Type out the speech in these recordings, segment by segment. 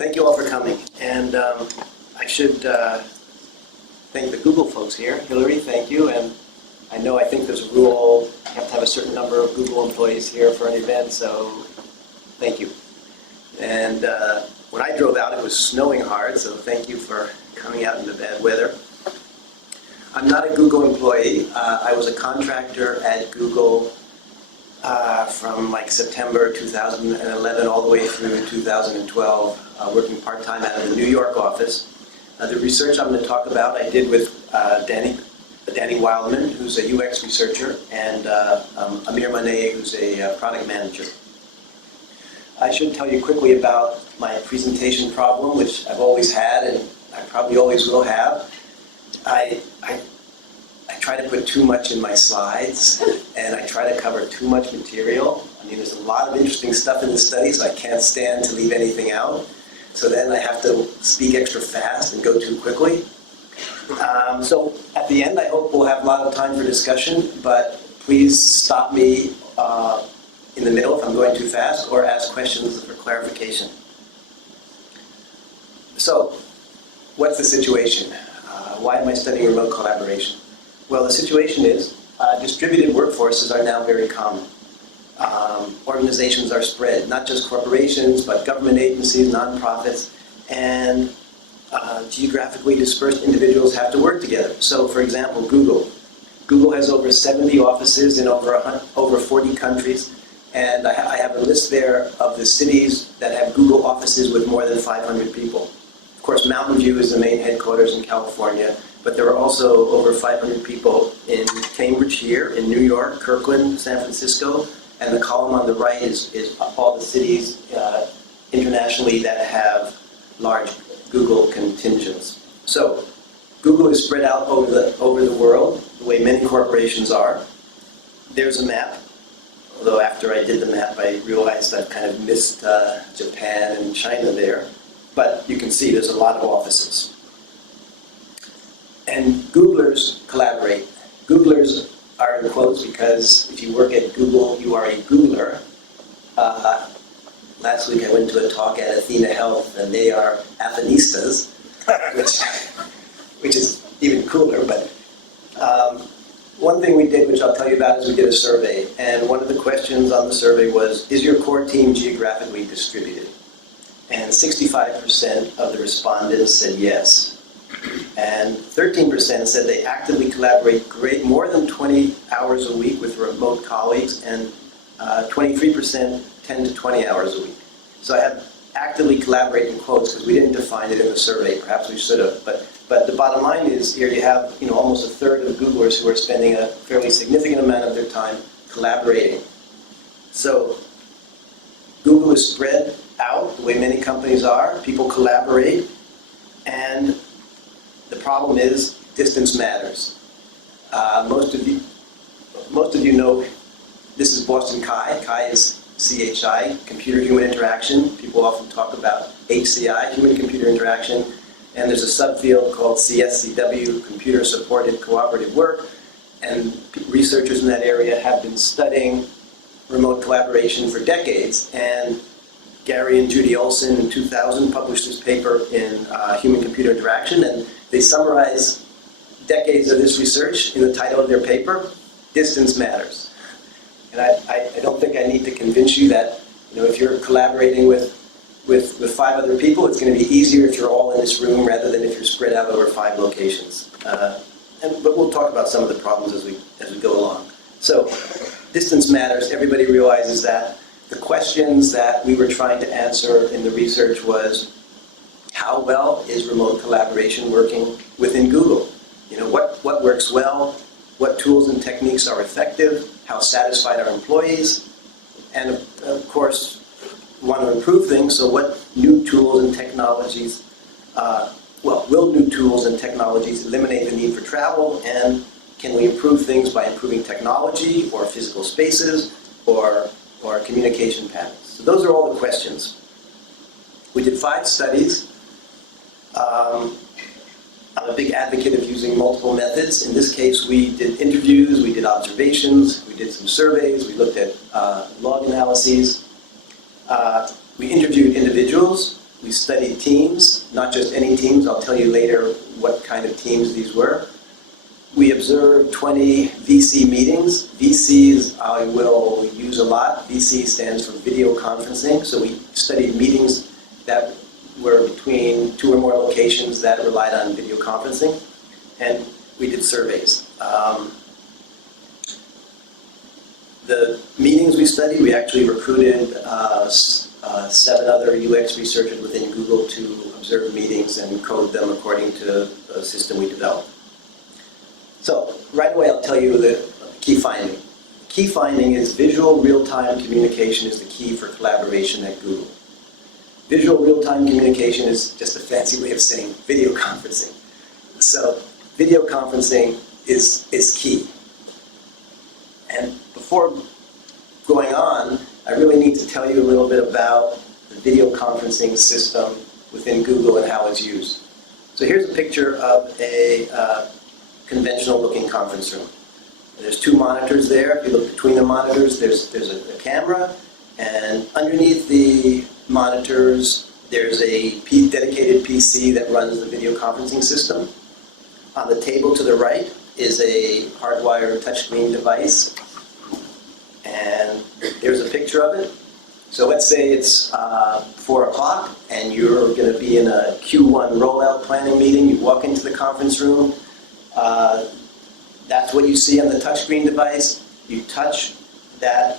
Thank you all for coming. And I should thank the Google folks here. Hillary, thank you. And I think there's a rule, you have to have a certain number of Google employees here for an event, so thank you. And when I drove out, it was snowing hard, so thank you for coming out in the bad weather. I'm not a Google employee. I was a contractor at Google from like September 2011 all the way through 2012, working part-time out of the New York office. The research I'm going to talk about I did with Danny Wildman, who's a UX researcher, and Amir Maneh, who's a product manager. I should tell you quickly about my presentation problem, which I've always had and I probably always will have. I try to put too much in my slides, and I try to cover too much material. I mean, there's a lot of interesting stuff in the study, so I can't stand to leave anything out. So then I have to speak extra fast and go too quickly. So at the end, I hope we'll have a lot of time for discussion, but please stop me in the middle if I'm going too fast, or ask questions for clarification. So, what's the situation? Why am I studying remote collaboration? Well, the situation is distributed workforces are now very common. Organizations are spread, not just corporations, but government agencies, nonprofits, and geographically dispersed individuals have to work together. So, for example, Google. Google has over 70 offices in over 40 countries, and I have a list there of the cities that have Google offices with more than 500 people. Of course, Mountain View is the main headquarters in California, but there are also over 500 people in Cambridge here, in New York, Kirkland, San Francisco, and the column on the right is all the cities internationally that have large Google contingents. So, Google is spread out over the world, the way many corporations are. There's a map, although after I did the map, I realized I've kind of missed Japan and China there. But you can see there's a lot of offices. And Googlers collaborate. Googlers are in quotes because if you work at Google, you are a Googler. Last week I went to a talk at Athena Health, and they are Athenistas, which is even cooler. But one thing we did, which I'll tell you about, is we did a survey. And one of the questions on the survey was, is your core team geographically distributed? And 65% of the respondents said yes. And 13% said they actively collaborate more than 20 hours a week with remote colleagues, and 23% 10 to 20 hours a week. So I have actively collaborate in quotes because we didn't define it in the survey. Perhaps we should have. But the bottom line is here you have almost a third of Googlers who are spending a fairly significant amount of their time collaborating. So Google is spread out the way many companies are. People collaborate, and the problem is distance matters. Most of you know this is BostonCHI. CHI is CHI, computer-human interaction. People often talk about HCI, human-computer interaction, and there's a subfield called CSCW, computer-supported cooperative work, and researchers in that area have been studying remote collaboration for decades, and Gary and Judy Olson in 2000 published this paper in Human-Computer Interaction, and they summarize decades of this research in the title of their paper, Distance Matters. And I don't think I need to convince you that if you're collaborating with 5 other people, it's going to be easier if you're all in this room rather than if you're spread out over 5 locations. But we'll talk about some of the problems as we go along. So, distance matters. Everybody realizes that. The questions that we were trying to answer in the research was, how well is remote collaboration working within Google? What works well? What tools and techniques are effective? How satisfied are employees? And of course, we want to improve things, so what new tools and technologies, will new tools and technologies eliminate the need for travel? And can we improve things by improving technology or physical spaces or communication patterns? So those are all the questions. We did 5 studies. I'm a big advocate of using multiple methods. In this case, we did interviews, we did observations, we did some surveys, we looked at log analyses. We interviewed individuals, We studied teams, not just any teams. I'll tell you later what kind of teams these were. We observed 20 VC meetings. VCs I will use a lot. VC stands for video conferencing. So we studied meetings that were between 2 or more locations that relied on video conferencing. And we did surveys. The meetings we studied, we actually recruited 7 other UX researchers within Google to observe meetings and code them according to the system we developed. So, right away I'll tell you the key finding. Key finding is visual real-time communication is the key for collaboration at Google. Visual real-time communication is just a fancy way of saying video conferencing. So, video conferencing is key. And before going on, I really need to tell you a little bit about the video conferencing system within Google and how it's used. So here's a picture of a conventional looking conference room. There's 2 monitors there. If you look between the monitors, there's a camera, and underneath the monitors, there's a dedicated PC that runs the video conferencing system. On the table to the right is a hardwired touchscreen device, and there's a picture of it. So let's say it's 4 o'clock and you're going to be in a Q1 rollout planning meeting. You walk into the conference room. That's what you see on the touchscreen device. You touch that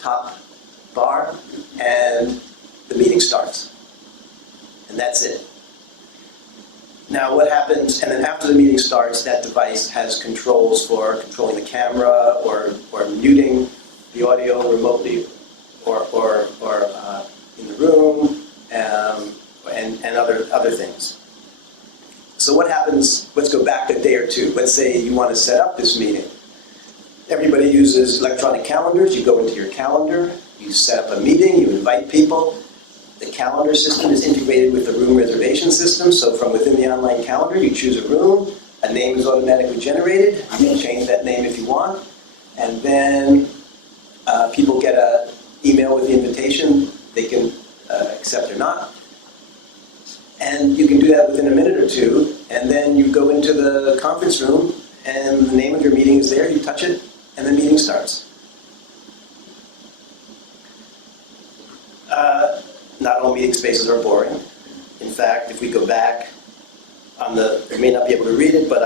top bar, and the meeting starts. And that's it. Now what happens, and then after the meeting starts, that device has controls for controlling the camera or muting the audio remotely or in the room and other things. So what happens, let's go back a day or 2. Let's say you want to set up this meeting. Everybody uses electronic calendars. You go into your calendar, you set up a meeting, you invite people. The calendar system is integrated with the room reservation system, so from within the online calendar, you choose a room, a name is automatically generated, you can change that name if you want, and then people get an email with the invitation, they can accept or not, and you can do that within a minute or 2, and then you go into the conference room, and the name of your meeting is there, you touch it, and the meeting starts. Not all meeting spaces are boring. In fact, if we go back, you may not be able to read it, but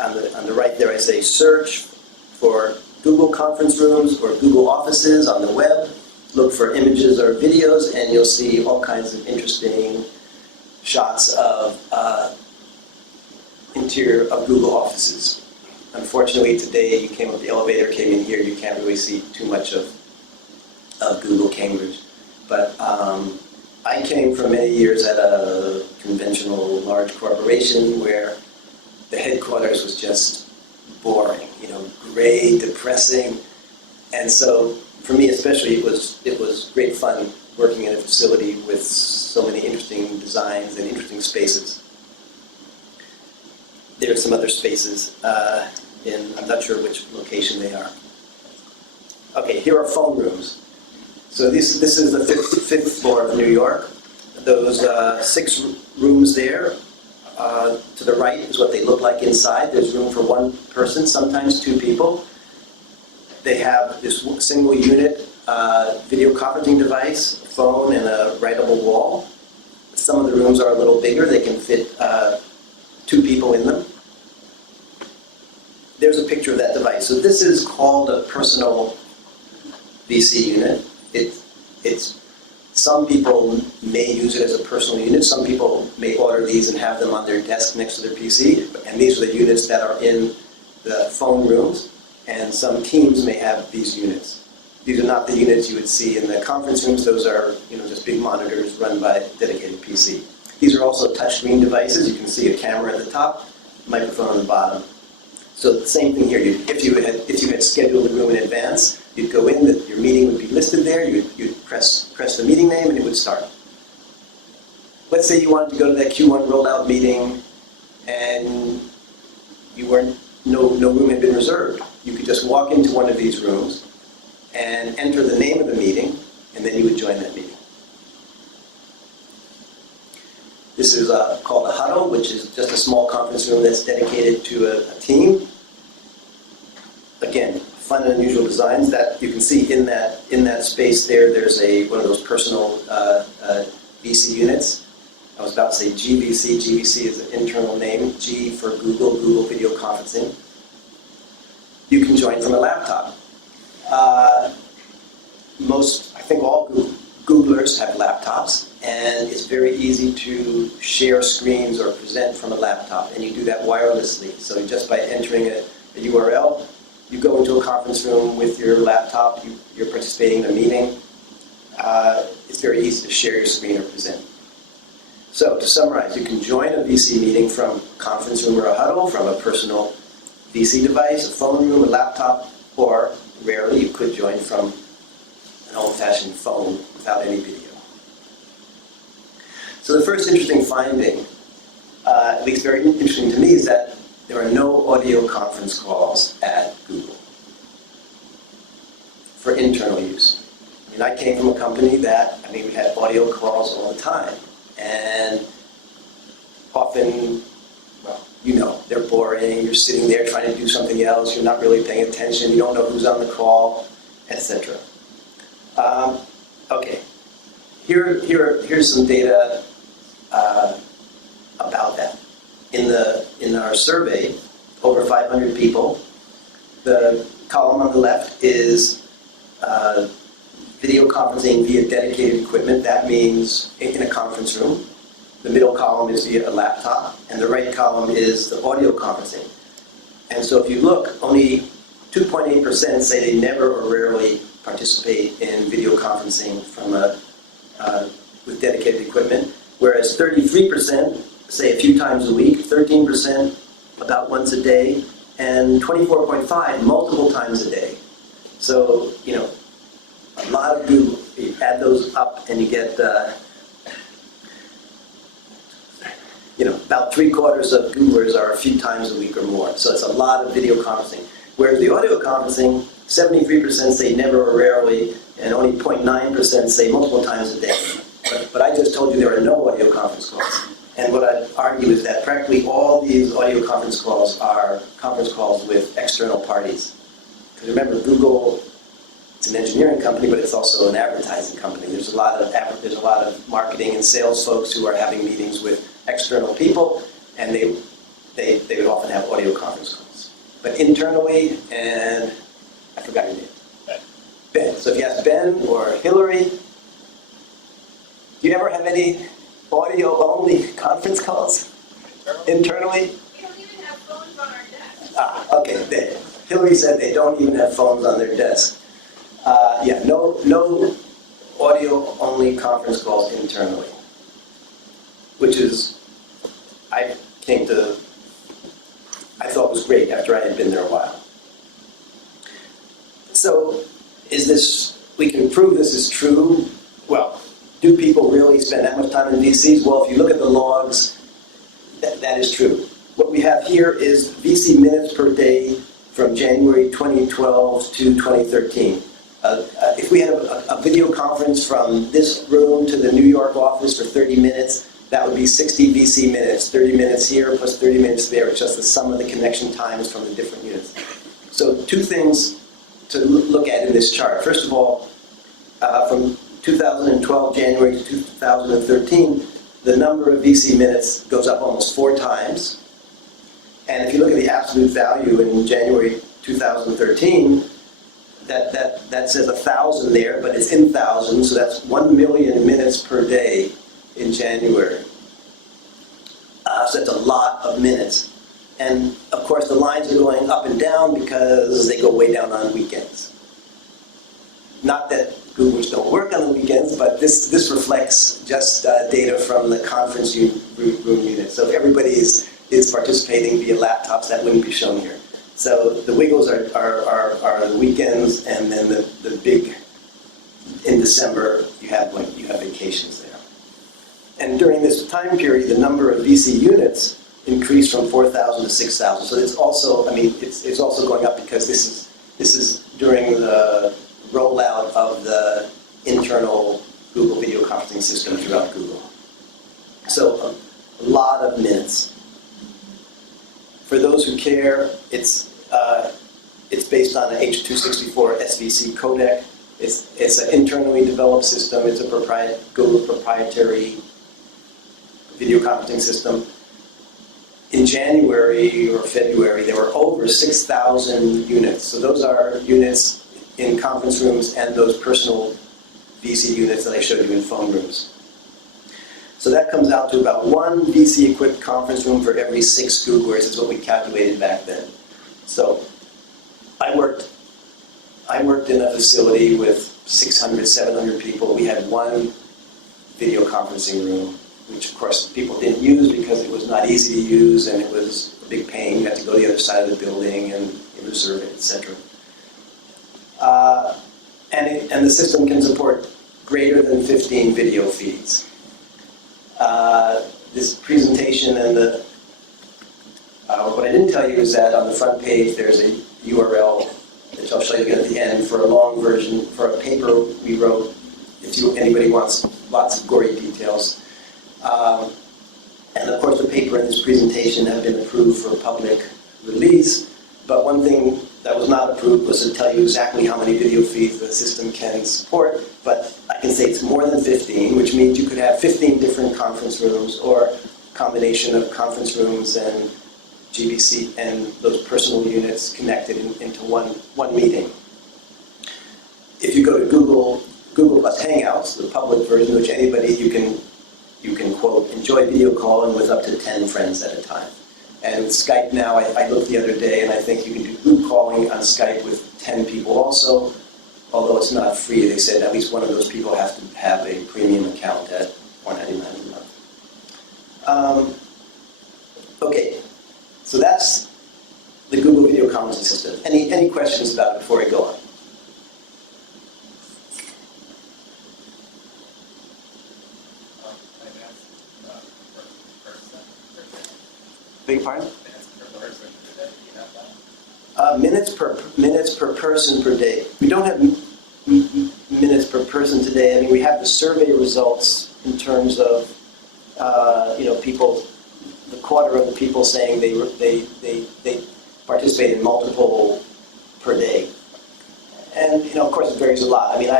on the right there I say search for Google conference rooms or Google offices on the web. Look for images or videos, and you'll see all kinds of interesting shots of interior of Google offices. Unfortunately, today you came up the elevator, came in here, you can't really see too much of Google Cambridge. But I came for many years at a conventional large corporation where the headquarters was just boring, gray, depressing. And so for me especially, it was great fun working in a facility with so many interesting designs and interesting spaces. There are some other spaces I'm not sure which location they are. Okay, here are phone rooms. So this is the fifth floor of New York. Those 6 rooms there to the right is what they look like inside. There's room for 1 person, sometimes 2 people. They have this single unit video conferencing device, a phone, and a writable wall. Some of the rooms are a little bigger. They can fit 2 people in them. There's a picture of that device. So this is called a personal VC unit. Some people may use it as a personal unit. Some people may order these and have them on their desk next to their PC. And these are the units that are in the phone rooms. And some teams may have these units. These are not the units you would see in the conference rooms. Those are just big monitors run by a dedicated PC. These are also touchscreen devices. You can see a camera at the top, microphone on the bottom. So the same thing here. If you had scheduled a room in advance, you'd go in, your meeting would be listed there, you'd press the meeting name, and it would start. Let's say you wanted to go to that Q1 rollout meeting, and no room had been reserved. You could just walk into one of these rooms and enter the name of the meeting, and then you would join that meeting. This is called a huddle, which is just a small conference room that's dedicated to a team. Again, fun and unusual designs that you can see in that space there. There's one of those personal VC units. I was about to say GVC. GVC is an internal name. G for Google Video Conferencing. You can join from a laptop. I think all Googlers have laptops, and it's very easy to share screens or present from a laptop, and you do that wirelessly. So just by entering a URL, you go into a conference room with your laptop, you're participating in a meeting. It's very easy to share your screen or present. So to summarize, you can join a VC meeting from a conference room or a huddle, from a personal VC device, a phone room, a laptop, or rarely you could join from an old-fashioned phone without any video. So the first interesting finding, at least very interesting to me, is that there are no audio conference calls at Google for internal use. I mean, I came from a company that, we had audio calls all the time. And often, they're boring, you're sitting there trying to do something else, you're not really paying attention, you don't know who's on the call, etc. Okay, here's some data about that. In our survey, over 500 people, the column on the left is video conferencing via dedicated equipment. That means in a conference room. The middle column is via a laptop, and the right column is the audio conferencing. And so if you look, only 2.8% say they never or rarely participate in video conferencing from with dedicated equipment, whereas 33% say a few times a week, 13% about once a day, and 24.5% multiple times a day. So, a lot of Google, you add those up and you get, about 3/4 of Googlers are a few times a week or more. So it's a lot of video conferencing. Whereas the audio conferencing, 73% say never or rarely, and only 0.9% say multiple times a day. But I just told you there are no audio conference calls. And what I'd argue is that practically all these audio conference calls are conference calls with external parties. Because remember, Google, it's an engineering company, but it's also an advertising company. There's a lot of marketing and sales folks who are having meetings with external people, and they would often have audio conference calls. But internally, and I forgot your name. Ben. So if you ask Ben or Hillary, do you ever have any audio-only conference calls internally? We don't even have phones on our desk. Okay. Hillary said they don't even have phones on their desk. No audio-only conference calls internally, which is, I thought was great after I had been there a while. So, we can prove this is true? Well, do people really spend that much time in VCs? Well, if you look at the logs, that is true. What we have here is VC minutes per day from January 2012 to 2013. If we had a video conference from this room to the New York office for 30 minutes, that would be 60 VC minutes, 30 minutes here plus 30 minutes there. It's just the sum of the connection times from the different units. So 2 things to look at in this chart. First of all, from 2012 January to 2013, the number of VC minutes goes up almost 4 times. And if you look at the absolute value in January 2013, that says 1,000 there, but it's in thousands, so that's 1 million minutes per day in January. So that's a lot of minutes. And of course the lines are going up and down because they go way down on weekends. Not that Googlers don't work on the weekends, but this reflects just data from the conference room unit. So if everybody is participating via laptops, that wouldn't be shown here. So the wiggles are the weekends, and then the big, in December, you have vacations there. And during this time period, the number of VC units increased from 4,000 to 6,000. So it's also, it's also going up because this is during the rollout of the internal Google video conferencing system throughout Google. So lot of minutes. For those who care, it's based on an H.264 SVC codec. It's an internally developed system. It's a Google proprietary video conferencing system. In January or February, there were over 6,000 units. So those are units in conference rooms and those personal VC units that I showed you in phone rooms. So that comes out to about 1 VC-equipped conference room for every 6 Googlers is what we calculated back then. So I worked in a facility with 600, 700 people. We had 1 video conferencing room, which of course people didn't use because it was not easy to use and it was a big pain. You had to go to the other side of the building and reserve it, etc. And the system can support greater than 15 video feeds. This presentation and what I didn't tell you is that on the front page there's a URL, which I'll show you again at the end, for a long version, for a paper we wrote, if anybody wants lots of gory details. And of course the paper and this presentation have been approved for public release, but one thing that was not approved was to tell you exactly how many video feeds the system can support, but I can say it's more than 15, which means you could have 15 different conference rooms or a combination of conference rooms and GBC and those personal units connected into one meeting. If you go to Google plus Hangouts, the public version, which anybody you can quote, enjoy video calling with up to 10 friends at a time. And Skype now, I looked the other day and I think you can do group calling on Skype with 10 people also, although it's not free. They said at least one of those people have to have a premium account at $4.99 a month. Okay, so that's the Google Video Conferencing System. Any questions about it before I go on? Beg your pardon? Minutes per person per day. We don't have minutes per person today. I mean, we have the survey results in terms of people. The quarter of the people saying they participate in multiple per day, and of course it varies a lot. I mean,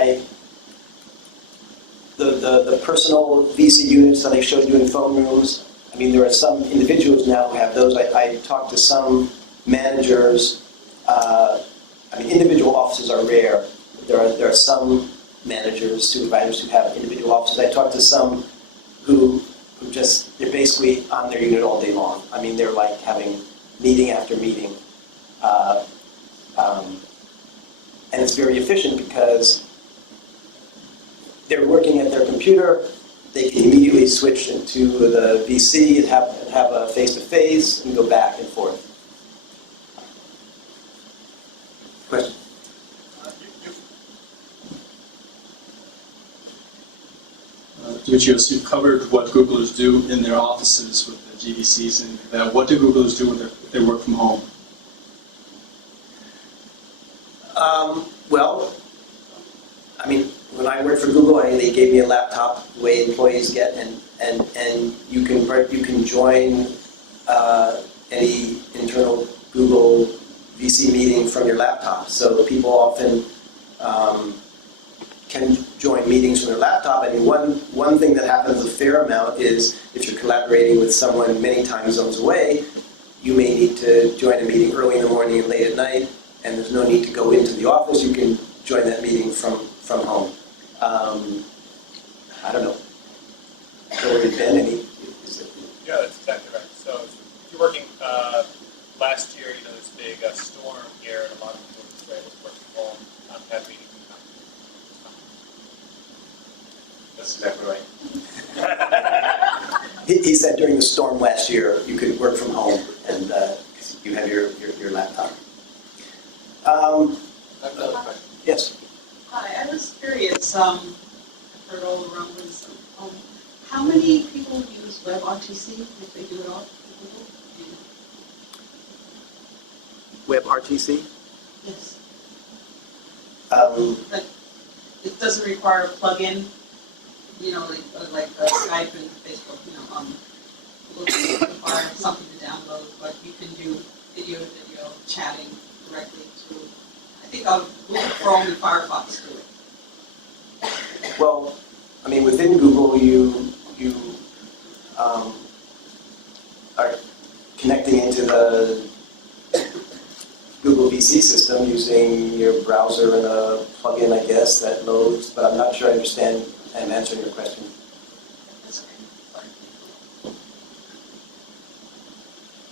the personal VC units that I showed you in phone rooms. I mean, there are some individuals now who have those. I talked to some managers. I mean, individual offices are rare. There are some managers, supervisors who have individual offices. I talked to some who they're basically on their unit all day long. I mean, they're like having meeting after meeting. And it's very efficient because they're working at their computer. They can immediately switch into the VC and have a face-to-face and go back and forth. Question? Demetrios, you've covered what Googlers do in their offices with the GVCs and that. What do Googlers do when they work from home? Well, I mean, when I worked for Google, they gave me a laptop the way employees get, and you can join any internal Google VC meeting from your laptop. So people often can join meetings from their laptop. I mean, one thing that happens a fair amount is if you're collaborating with someone many time zones away, you may need to join a meeting early in the morning and late at night, and there's no need to go into the office. You can join that meeting from home. I don't know. Ben, Yeah, that's exactly right. So if you're working, last year, this big storm here, and a lot of people were able to work from home, have meetings. That's exactly right. he said during the storm last year, you could work from home, and you have your laptop. Yes. Hi, I was curious, I've heard all the rumblings. How many people use WebRTC if they do it all? WebRTC? Yes. Like, it doesn't require a plug-in, like Skype and Facebook, looking for something to download, but you can do video to video chatting directly through, I think Google Chrome and Firefox do it. Well, I mean, within Google, you are connecting into the Google VC system using your browser and a plugin, I guess, that loads, but I'm not sure I understand and answering your question. That's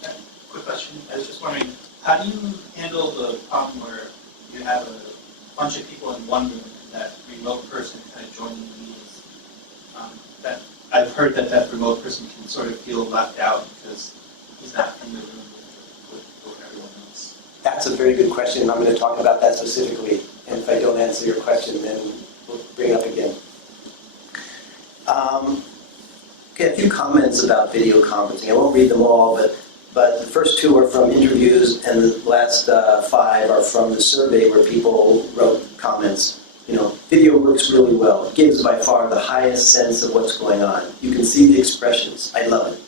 okay. Quick question. I was just wondering, how do you handle the problem where you have a bunch of people in one room and that remote person kind of joining the meetings? That I've heard that remote person can sort of feel left out because he's not in the room with everyone else. That's a very good question, and I'm going to talk about that specifically. And if I don't answer your question, then we'll bring it up again. Okay, a few comments about video conferencing. I won't read them all, but the first two are from interviews, and the last 5 are from the survey where people wrote comments. You know, video works really well. It gives by far the highest sense of what's going on. You can see the expressions. I love it.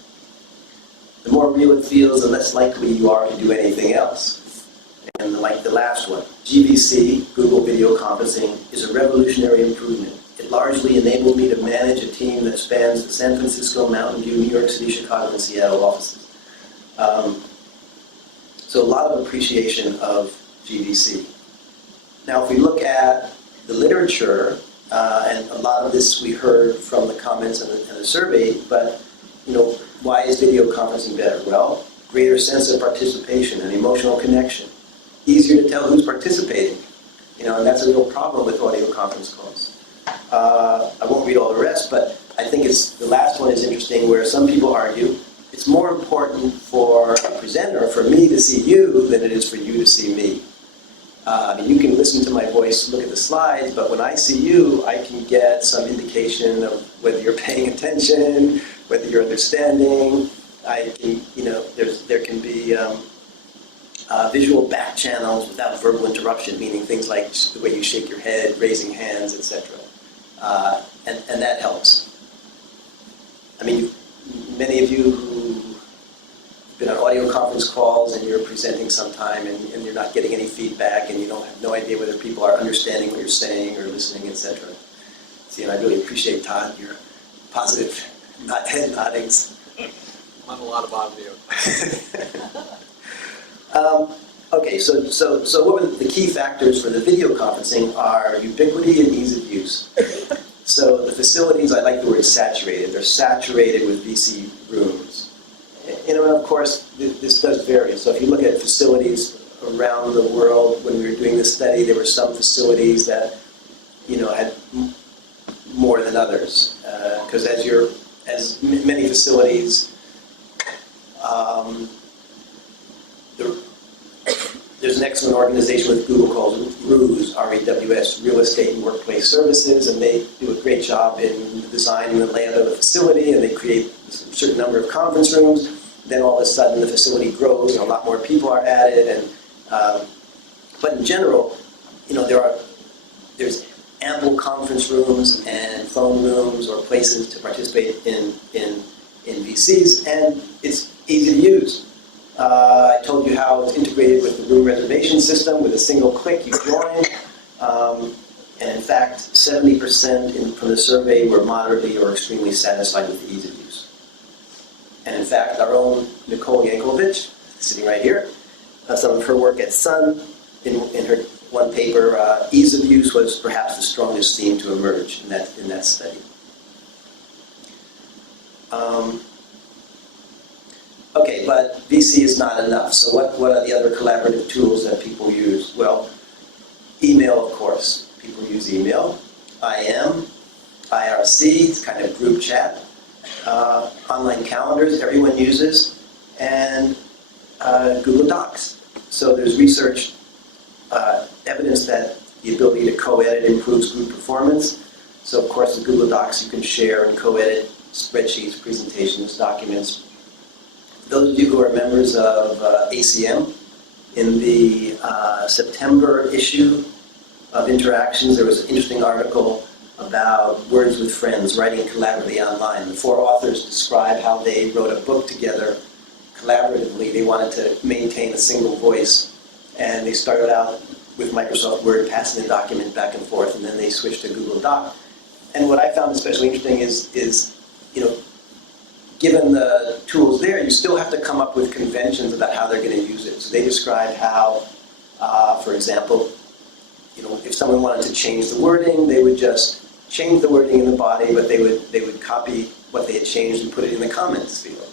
The more real it feels, the less likely you are to do anything else. And like the last one, GVC, Google Video Conferencing, is a revolutionary improvement. It largely enabled me to manage a team that spans the San Francisco, Mountain View, New York City, Chicago, and Seattle offices. So a lot of appreciation of GVC. Now, if we look at the literature, and a lot of this we heard from the comments in the survey, but you know, why is video conferencing better? Well, greater sense of participation and emotional connection. Easier to tell who's participating. You know, and that's a real problem with audio conference calls. I won't read all the rest, but I think the last one is interesting, where some people argue it's more important for a presenter, for me to see you, than it is for you to see me. I mean, you can listen to my voice, look at the slides, but when I see you, I can get some indication of whether you're paying attention, whether you're understanding. I can, you know, there can be visual back channels without verbal interruption, meaning things like the way you shake your head, raising hands, etc. And that helps. I mean, many of you who've been on audio conference calls and you're presenting sometime and you're not getting any feedback and you don't have no idea whether people are understanding what you're saying or listening, etc. See, and I really appreciate, Todd, your positive head noddings. On a lot of audio. Okay, so what were the key factors for the video conferencing are ubiquity and ease of use. So the facilities, I like the word saturated. They're saturated with VC rooms. And of course, this does vary. So if you look at facilities around the world, when we were doing this study, there were some facilities that, you know, had more than others. Because as many facilities, there's an excellent organization with Google called REWS, R-E-W-S, Real Estate and Workplace Services, and they do a great job in the design and the layout of the facility, and they create a certain number of conference rooms. Then all of a sudden the facility grows and a lot more people are added. And but in general, you know, there's ample conference rooms and phone rooms or places to participate in VCs, and it's easy to use. I told you how it's integrated with the room reservation system. With a single click, you join. And in fact, 70% from the survey were moderately or extremely satisfied with the ease of use. And in fact, our own Nicole Yankovic, sitting right here, some of her work at Sun, in her one paper, ease of use was perhaps the strongest theme to emerge in that study. Okay, but VC is not enough. So what are the other collaborative tools that people use? Well, email, of course. People use email. IM, IRC, it's kind of group chat. Online calendars, everyone uses. And Google Docs. So there's research, evidence that the ability to co-edit improves group performance. So of course, in Google Docs, you can share and co-edit spreadsheets, presentations, documents. Those of you who are members of ACM, in the September issue of Interactions, there was an interesting article about words with friends, writing collaboratively online. The 4 authors describe how they wrote a book together collaboratively. They wanted to maintain a single voice, and they started out with Microsoft Word, passing the document back and forth, and then they switched to Google Doc. And what I found especially interesting is given the tools there, you still have to come up with conventions about how they're going to use it. So they describe how, for example, if someone wanted to change the wording, they would just change the wording in the body, but they would copy what they had changed and put it in the comments field.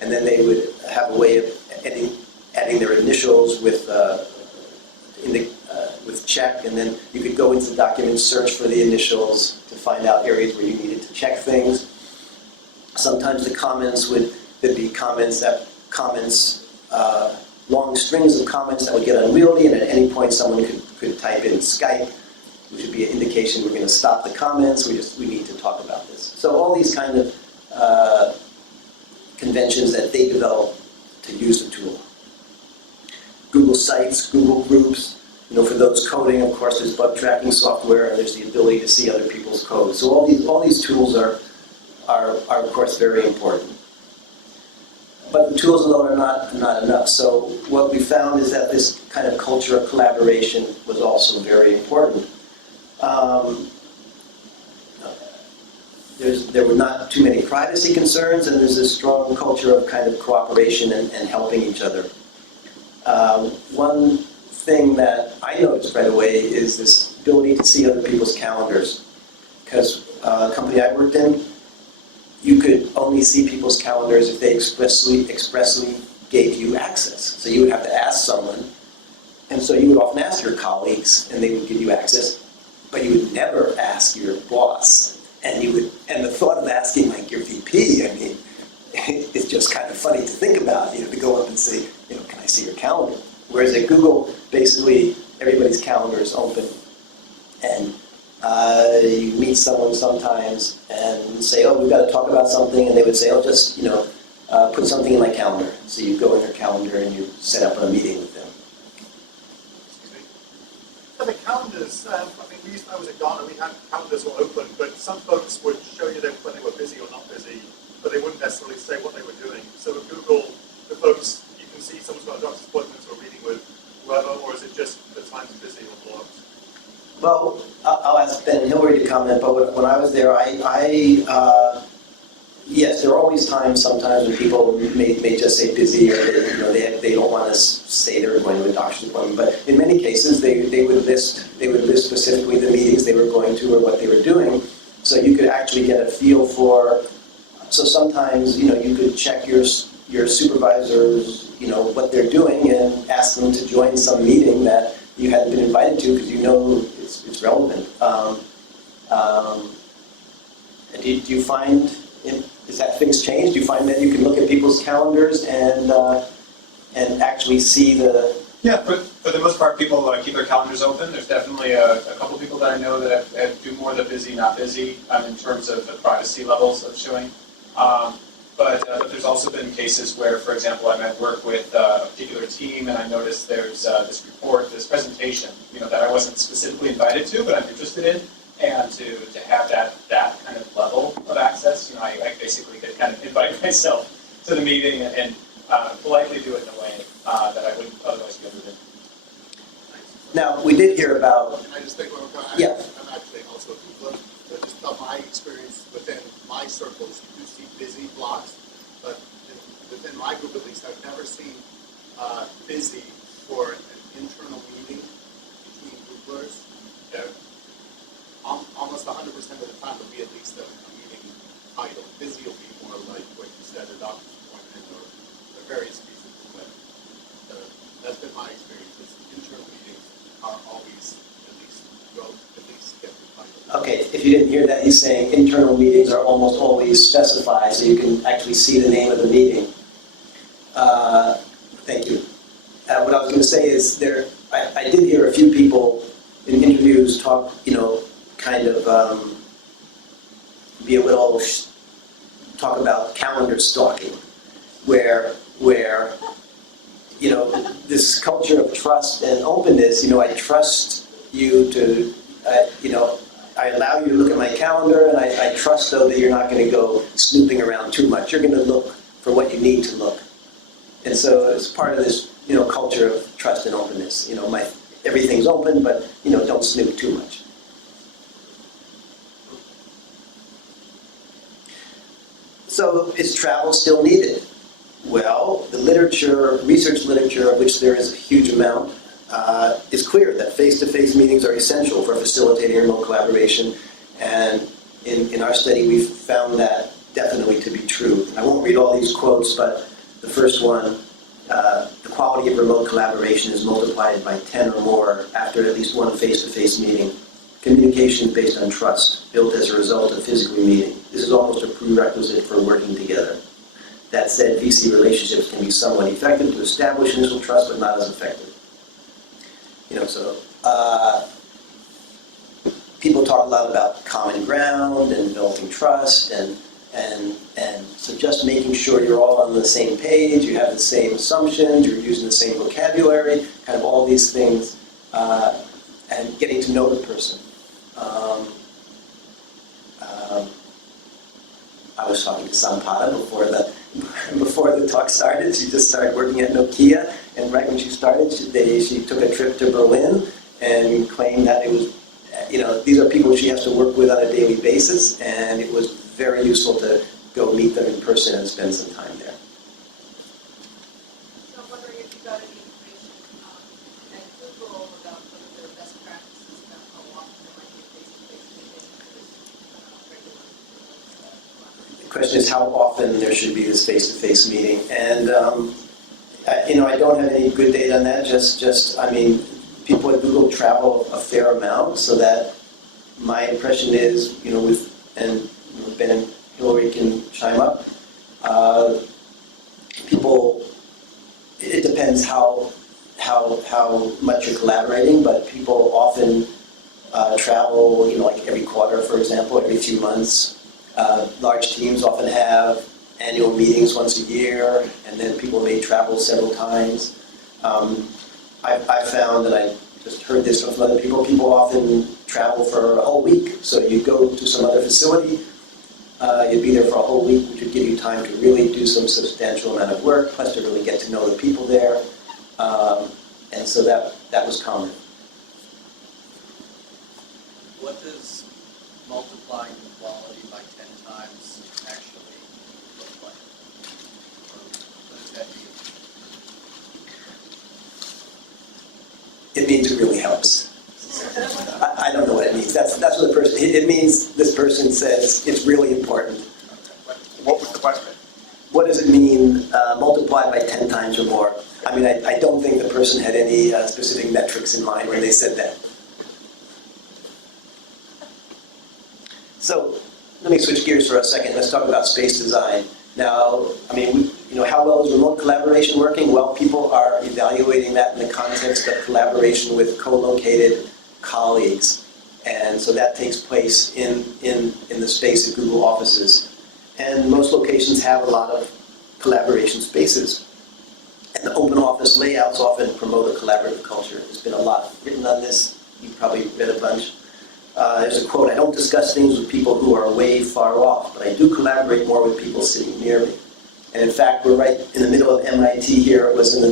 And then they would have a way of adding their initials with check, and then you could go into the document, search for the initials to find out areas where you needed to check things. Sometimes the comments there'd be long strings of comments that would get unwieldy, and at any point someone could type in Skype, which would be an indication we're going to stop the comments, we need to talk about this. So all these kind of conventions that they develop to use the tool. Google Sites, Google Groups, for those coding, of course, there's bug tracking software, and there's the ability to see other people's code. So all these tools are of course very important. But the tools alone are not enough. So what we found is that this kind of culture of collaboration was also very important. There were not too many privacy concerns, and there's a strong culture of kind of cooperation and helping each other. One thing that I noticed right away is this ability to see other people's calendars. Because the company I worked in, you could only see people's calendars if they expressly gave you access. So you would have to ask someone, and so you would often ask your colleagues, and they would give you access, but you would never ask your boss. And the thought of asking like your VP, I mean, it's just kind of funny to think about, to go up and say, can I see your calendar? Whereas at Google, basically everybody's calendar is open, and you meet someone sometimes and say, oh, we've got to talk about something, and they would say, oh, just, put something in my calendar. So you go in their calendar and you set up a meeting with them. So the calendars, I was at Ghana, we had calendars all open, but some folks would show you when they were busy or not busy, but they wouldn't necessarily say what they were doing. So with Google, the folks, you can see someone's got a doctor's appointment or a meeting with whoever, or is it just the time's busy or blocked? Well, I'll ask Ben and Hillary to comment, but when I was there, yes, there are always times sometimes when people may just say busy, or they don't want to say they're going to a doctor's appointment. But in many cases, they would list specifically the meetings they were going to or what they were doing, so you could actually get a feel for. So sometimes you could check your supervisors what they're doing and ask them to join some meeting that you hadn't been invited to because it's relevant. Do you find, is that things change? Do you find that you can look at people's calendars and actually see the... Yeah, for the most part, people keep their calendars open. There's definitely a couple people that I know that do more the busy, not busy in terms of the privacy levels of showing. But there's also been cases where, for example, I'm at work with a particular team, and I noticed there's this report, this presentation, that I wasn't specifically invited to, but I'm interested in, and to have that kind of level of access, I basically could kind of invite myself to the meeting and politely do it in a way that I wouldn't otherwise be able to do. Now, we did hear about... Can I just think one more time? Yeah. I'm actually also a Googler, but just about my experience within my circles, you do see busy blocks, but within my group at least, I've never seen busy for an internal meeting between Googlers. Almost 100% of the time will be at least a meeting title. Busy will be more like what you said, a doctor's appointment or various reasons. But that's been my experience. Internal meetings are always at least get the title. Okay, if you didn't hear that, he's saying internal meetings are almost always specified, so you can actually see the name of the meeting. Thank you. What I was going to say is I did hear a few people in interviews talk, kind of talk about calendar stalking, where this culture of trust and openness, I trust you to, I allow you to look at my calendar, and I trust, though, that you're not going to go snooping around too much. You're going to look for what you need to look. And so it's part of this, culture of trust and openness. Everything's open, but, don't snoop too much. So is travel still needed? Well, the research literature, of which there is a huge amount, is clear that face-to-face meetings are essential for facilitating remote collaboration. And in our study, we've found that definitely to be true. I won't read all these quotes, but the first one, the quality of remote collaboration is multiplied by 10 or more after at least one face-to-face meeting. Communication is based on trust, built as a result of physically meeting. This is almost a prerequisite for working together. That said, VC relationships can be somewhat effective to establish initial trust, but not as effective. People talk a lot about common ground and building trust, and so just making sure you're all on the same page, you have the same assumptions, you're using the same vocabulary, kind of all these things, and getting to know the person. I was talking to Sampata before the talk started. She just started working at Nokia, and right when she started, she took a trip to Berlin and claimed that it was, these are people she has to work with on a daily basis, and it was very useful to go meet them in person and spend some time there. So I'm wondering if you got any information at Google about some of their best practices about how often there might be a face-to-face meeting versus regular. The question is how often there should be this face-to-face meeting, and I don't have any good data on that. People at Google travel a fair amount, so that my impression is, Ben and Hillary can chime up. It depends how much you're collaborating, but people often travel, like every quarter, for example, every few months. Large teams often have annual meetings once a year, and then people may travel several times. I found, and I just heard this from other people often travel for a whole week. So you go to some other facility, you'd be there for a whole week, which would give you time to really do some substantial amount of work, plus to really get to know the people there. And so that was common. What does multiplying the quality by 10 times actually look like? Or what does that mean? It means it really helps. I don't know what it means. That's what the person, it means this person says it's really important. What was the question? What does it mean, multiplied by 10 times or more? I don't think the person had any specific metrics in mind when they said that. So let me switch gears for a second. Let's talk about space design. Now, how well is remote collaboration working? Well, people are evaluating that in the context of collaboration with co-located colleagues. And so that takes place in the space of Google offices. And most locations have a lot of collaboration spaces. And the open office layouts often promote a collaborative culture. There's been a lot written on this. You've probably read a bunch. There's a quote, "I don't discuss things with people who are way far off, but I do collaborate more with people sitting near me." And in fact, we're right in the middle of MIT here. It was in the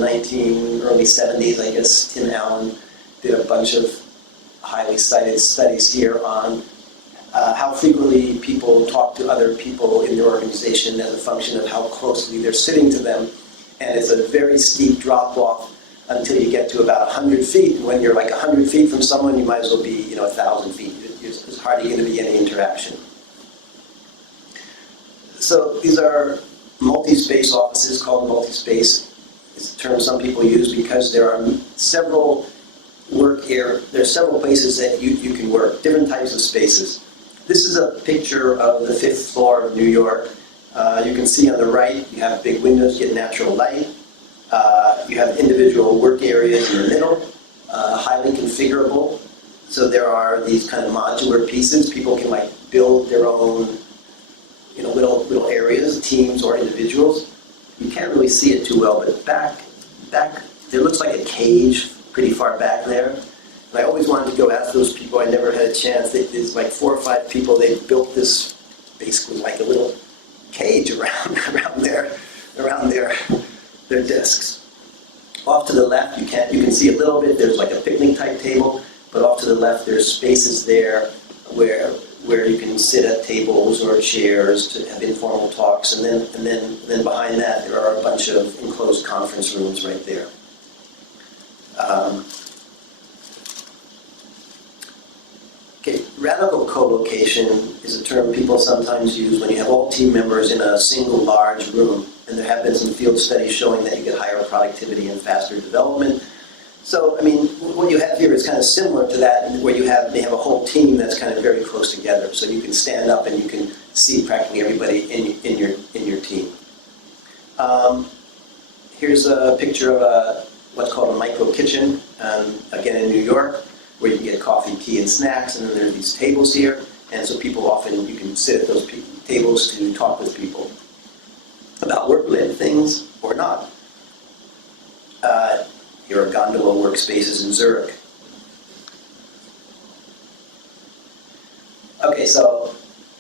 early 70s, I guess. Tim Allen did a bunch of highly cited studies here on how frequently people talk to other people in their organization as a function of how closely they're sitting to them. And it's a very steep drop-off until you get to about 100 feet. And when you're like 100 feet from someone, you might as well be 1,000 feet. There's hardly going to be any interaction. So these are multi-space offices called multi-space. It's a term some people use because there are several there's several places that you can work, different types of spaces. This is a picture of the 5th floor of New York. You can see on the right, you have big windows, you get natural light. You have individual work areas in the middle, highly configurable. So there are these kind of modular pieces. People can build their own, little areas, teams or individuals. You can't really see it too well, but back, there looks like a cage pretty far back there. And I always wanted to go ask those people. I never had a chance. There's like 4 or 5 people. They built this basically like a little cage around their desks. Off to the left, you can see a little bit. There's like a picnic type table, but off to the left, there's spaces there where you can sit at tables or chairs to have informal talks, and then behind that, there are a bunch of enclosed conference rooms right there. Okay, radical co-location is a term people sometimes use when you have all team members in a single large room, and there have been some field studies showing that you get higher productivity and faster development. So, I mean, what you have here is kind of similar to that, where may have a whole team that's kind of very close together. So you can stand up and you can see practically everybody in your team. Here's a picture of what's called a micro kitchen, again in New York, where you can get coffee, tea, and snacks, and then there are these tables here, and so people often, you can sit at those tables to talk with people about work-related things or not. Here are Gondola workspaces in Zurich. Okay, so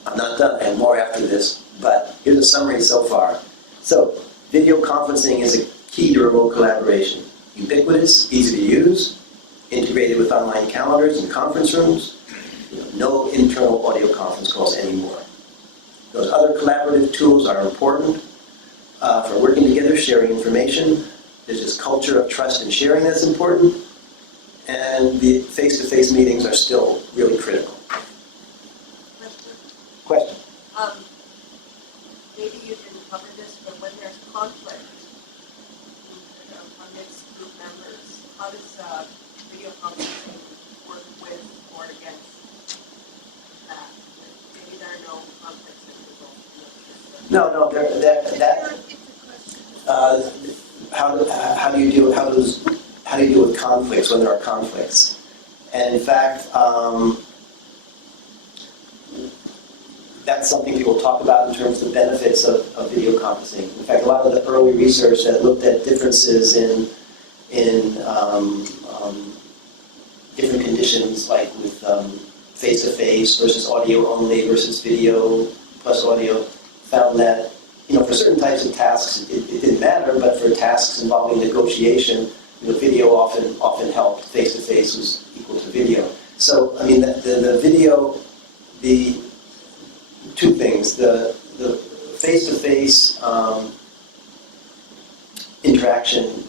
I'm not done. I have more after this, but here's a summary so far. So, video conferencing is a key to remote collaboration. Ubiquitous, easy to use, integrated with online calendars and conference rooms. No internal audio conference calls anymore. Those other collaborative tools are important for working together, sharing information. There's this culture of trust and sharing that's important, and the face-to-face meetings are still really critical. Question? Maybe you didn't cover this, but when there's conflict amidst group members, how does video conferencing work with or against that? Maybe there are no conflicts in Google. No, how do you deal with conflicts when there are conflicts? And in fact, that's something people talk about in terms of the benefits of video conferencing. In fact, a lot of the early research that looked at differences in different conditions, like with face-to-face versus audio only versus video plus audio, found that for certain types of tasks it didn't matter, but for tasks involving negotiation, video often helped. Face-to-face was equal to video. So, I mean, the video, the two things, the face-to-face interaction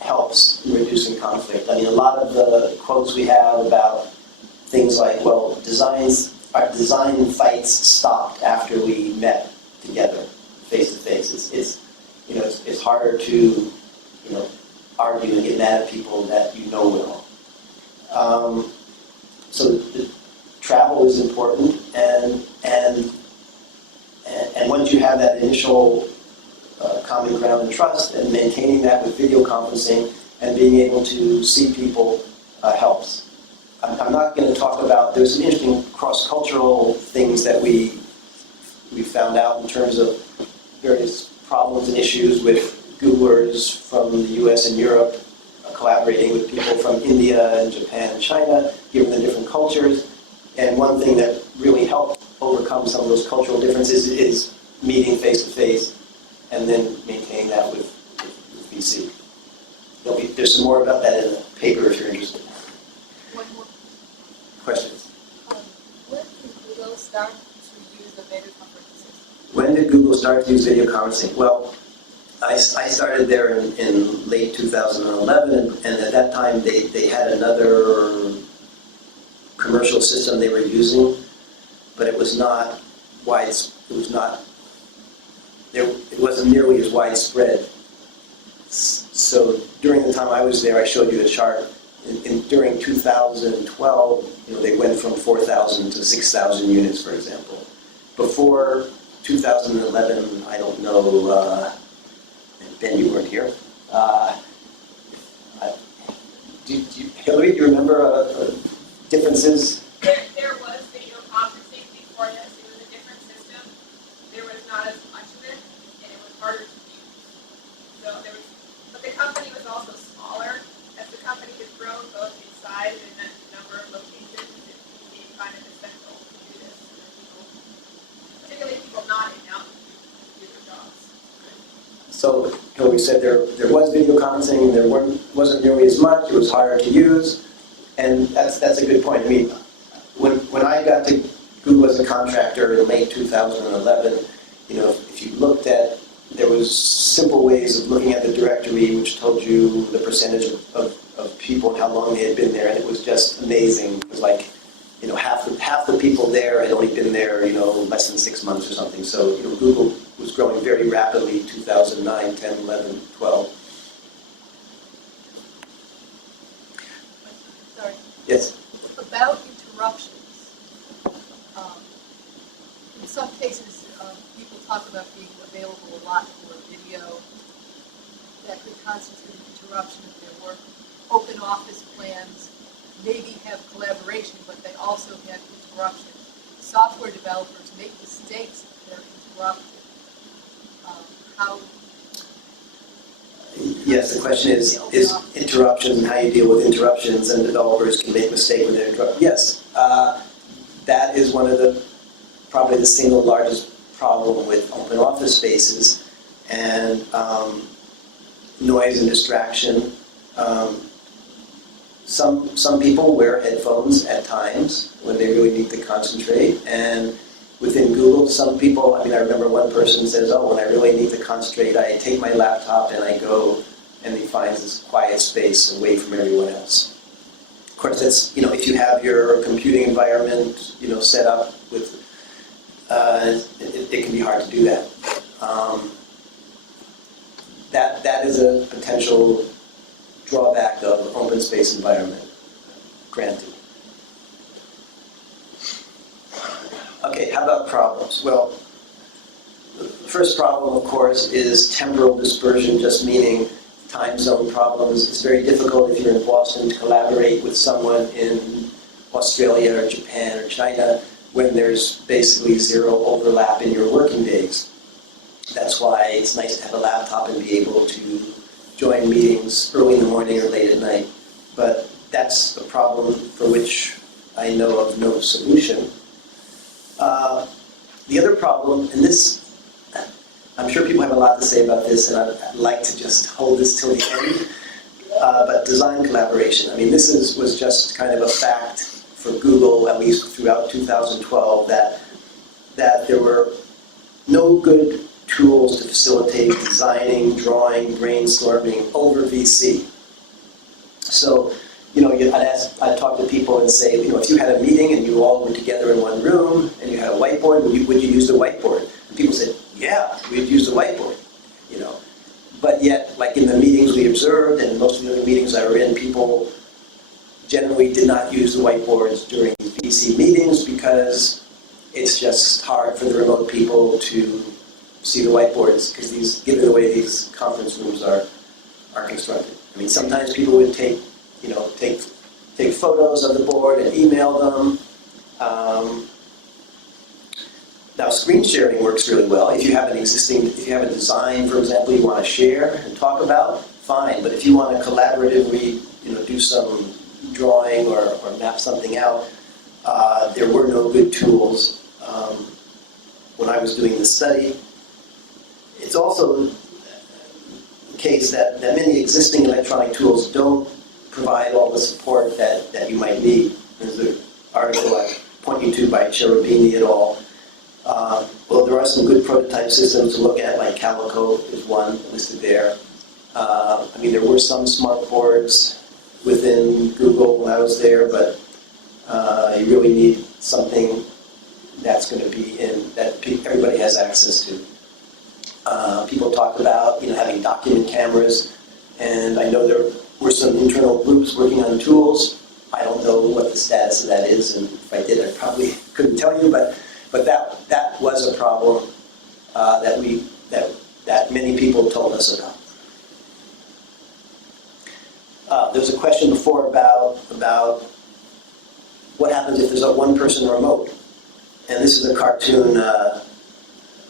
helps in reducing conflict. I mean, a lot of the quotes we have about things like, well, design fights stopped after we met together face-to-face. It's harder to, argue and get mad at people that you know well. So the travel is important, and once you have that initial common ground and trust, and maintaining that with video conferencing and being able to see people helps. I'm not going to talk about, there's some interesting cross-cultural things that we found out in terms of various problems and issues with Googlers from the US and Europe collaborating with people from India and Japan and China, given the different cultures. And one thing that really helped overcome some of those cultural differences is meeting face-to-face and then maintaining that with VC. There's some more about that in the paper if you're interested. One more. Questions? When did Google start to use the video conferencing? When did Google start to use video conferencing? Well, I started there in late 2011, and at that time they had another commercial system they were using, but it was not it wasn't nearly as widespread. So during the time I was there, I showed you the chart. During 2012, they went from 4,000 to 6,000 units, for example. Before 2011, I don't know. Ben, you weren't here. Hillary, do you remember differences? There was video conferencing before this. It was a different system. There was not as much of it, and it was harder to use. But the company was also smaller. As the company has grown both in size and we said there was video conferencing, there wasn't nearly as much, it was harder to use, and that's a good point. I mean, when I got to Google as a contractor in late 2011, you know, if you looked at, there was simple ways of looking at the directory which told you the percentage of people and how long they had been there, and it was just amazing. It was like, you know, half the people there had only been there, you know, less than 6 months or something. So, you know, Google was growing very rapidly, 2009, 10, 11, 12. Sorry. Yes? About interruptions. In some cases, people talk about being available a lot for video that could constitute an interruption of their work. Open office plans maybe have collaboration, but they also have interruptions. Software developers make mistakes if they're interrupted. How? Yes, the question is interruptions and how you deal with interruptions, and developers can make mistakes when they're interrupted. Yes, that is one of the, probably the single largest problem with open office spaces, and noise and distraction. Some people wear headphones at times when they really need to concentrate, and within Google, some people, I mean, I remember one person says, oh, when I really need to concentrate, I take my laptop and I go, and he finds this quiet space away from everyone else. Of course, that's, you know, if you have your computing environment, you know, set up with, it can be hard to do that. That is a potential drawback of open space environment, granted. Okay, how about problems? Well, the first problem, of course, is temporal dispersion, just meaning time zone problems. It's very difficult if you're in Boston to collaborate with someone in Australia or Japan or China when there's basically zero overlap in your working days. That's why it's nice to have a laptop and be able to join meetings early in the morning or late at night. But that's a problem for which I know of no solution. The other problem, and this, I'm sure people have a lot to say about this, and I'd like to just hold this till the end, but design collaboration. I mean, this was just kind of a fact for Google, at least throughout 2012, that there were no good tools to facilitate designing, drawing, brainstorming over VC. So, you know, I'd talk to people and say, you know, if you had a meeting and you all were together in one room and you had a whiteboard, would you use the whiteboard? And people said, yeah, we'd use the whiteboard, you know. But yet, like in the meetings we observed, and most of the other meetings I were in, people generally did not use the whiteboards during VC meetings because it's just hard for the remote people to see the whiteboards, because given the way these conference rooms are constructed. I mean, sometimes people would take photos of the board and email them. Now, screen sharing works really well. If you have a design, for example, you want to share and talk about, fine. But if you want to collaboratively, you know, do some drawing or map something out, there were no good tools when I was doing the study. It's also the case that many existing electronic tools don't provide all the support that you might need. There's an article I point you to by Cherubini et al. Well, there are some good prototype systems to look at, like Calico is one listed there. I mean, there were some smart boards within Google when I was there, but you really need something that's going to be that everybody has access to. People talk about, you know, having document cameras, and I know there were some internal groups working on tools. I don't know what the status of that is, and if I did, I probably couldn't tell you, but that was a problem that many people told us about. There was a question before about what happens if there's one person remote, and this is a cartoon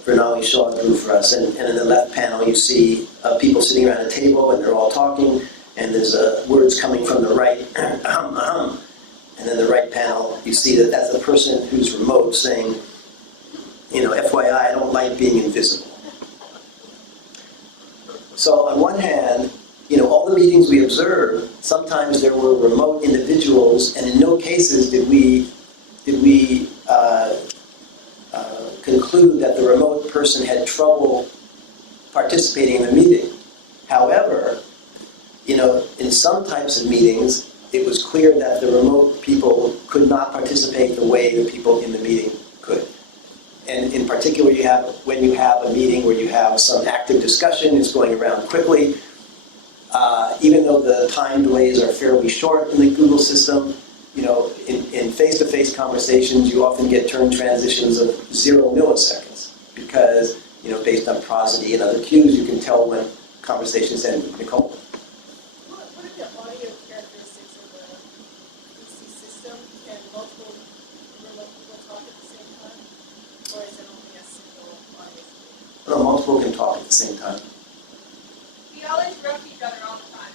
Vernali Shaw drew for us, and in the left panel you see people sitting around a table and they're all talking, and there's words coming from the right, and then the right panel you see that's the person who's remote saying, you know, FYI, I don't like being invisible. So on one hand, all the meetings we observed, sometimes there were remote individuals, and in no cases did we conclude that the remote person had trouble participating in the meeting. However, in some types of meetings, it was clear that the remote people could not participate the way the people in the meeting could. And in particular, when you have a meeting where you have some active discussion, it's going around quickly. Even though the time delays are fairly short in the Google system, in face-to-face conversations, you often get turn transitions of 0 milliseconds because, based on prosody and other cues, you can tell when conversations end. Nicole? What are the audio characteristics of the DC system? Can multiple remote people talk at the same time? Or is it only a single audio? No, multiple can talk at the same time. We all interrupt each other all the time.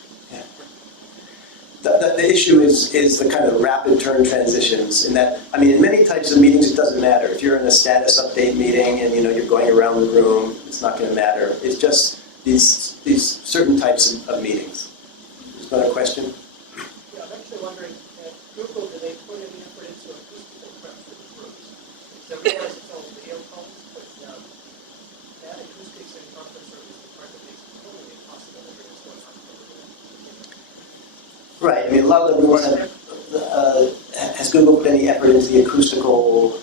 The issue is the kind of rapid turn transitions in that, in many types of meetings, it doesn't matter. If you're in a status update meeting and, you're going around the room, it's not going to matter. It's just these certain types of meetings. Is that a question? Yeah, I'm actually wondering, at Google, do they put any effort into acoustical prep for the groups? Because everyone has its own video calls, but that acoustics in conference room is the part that makes it totally impossible to hear what's going on over there. Right. A lot of the rooms has Google put any effort into the acoustical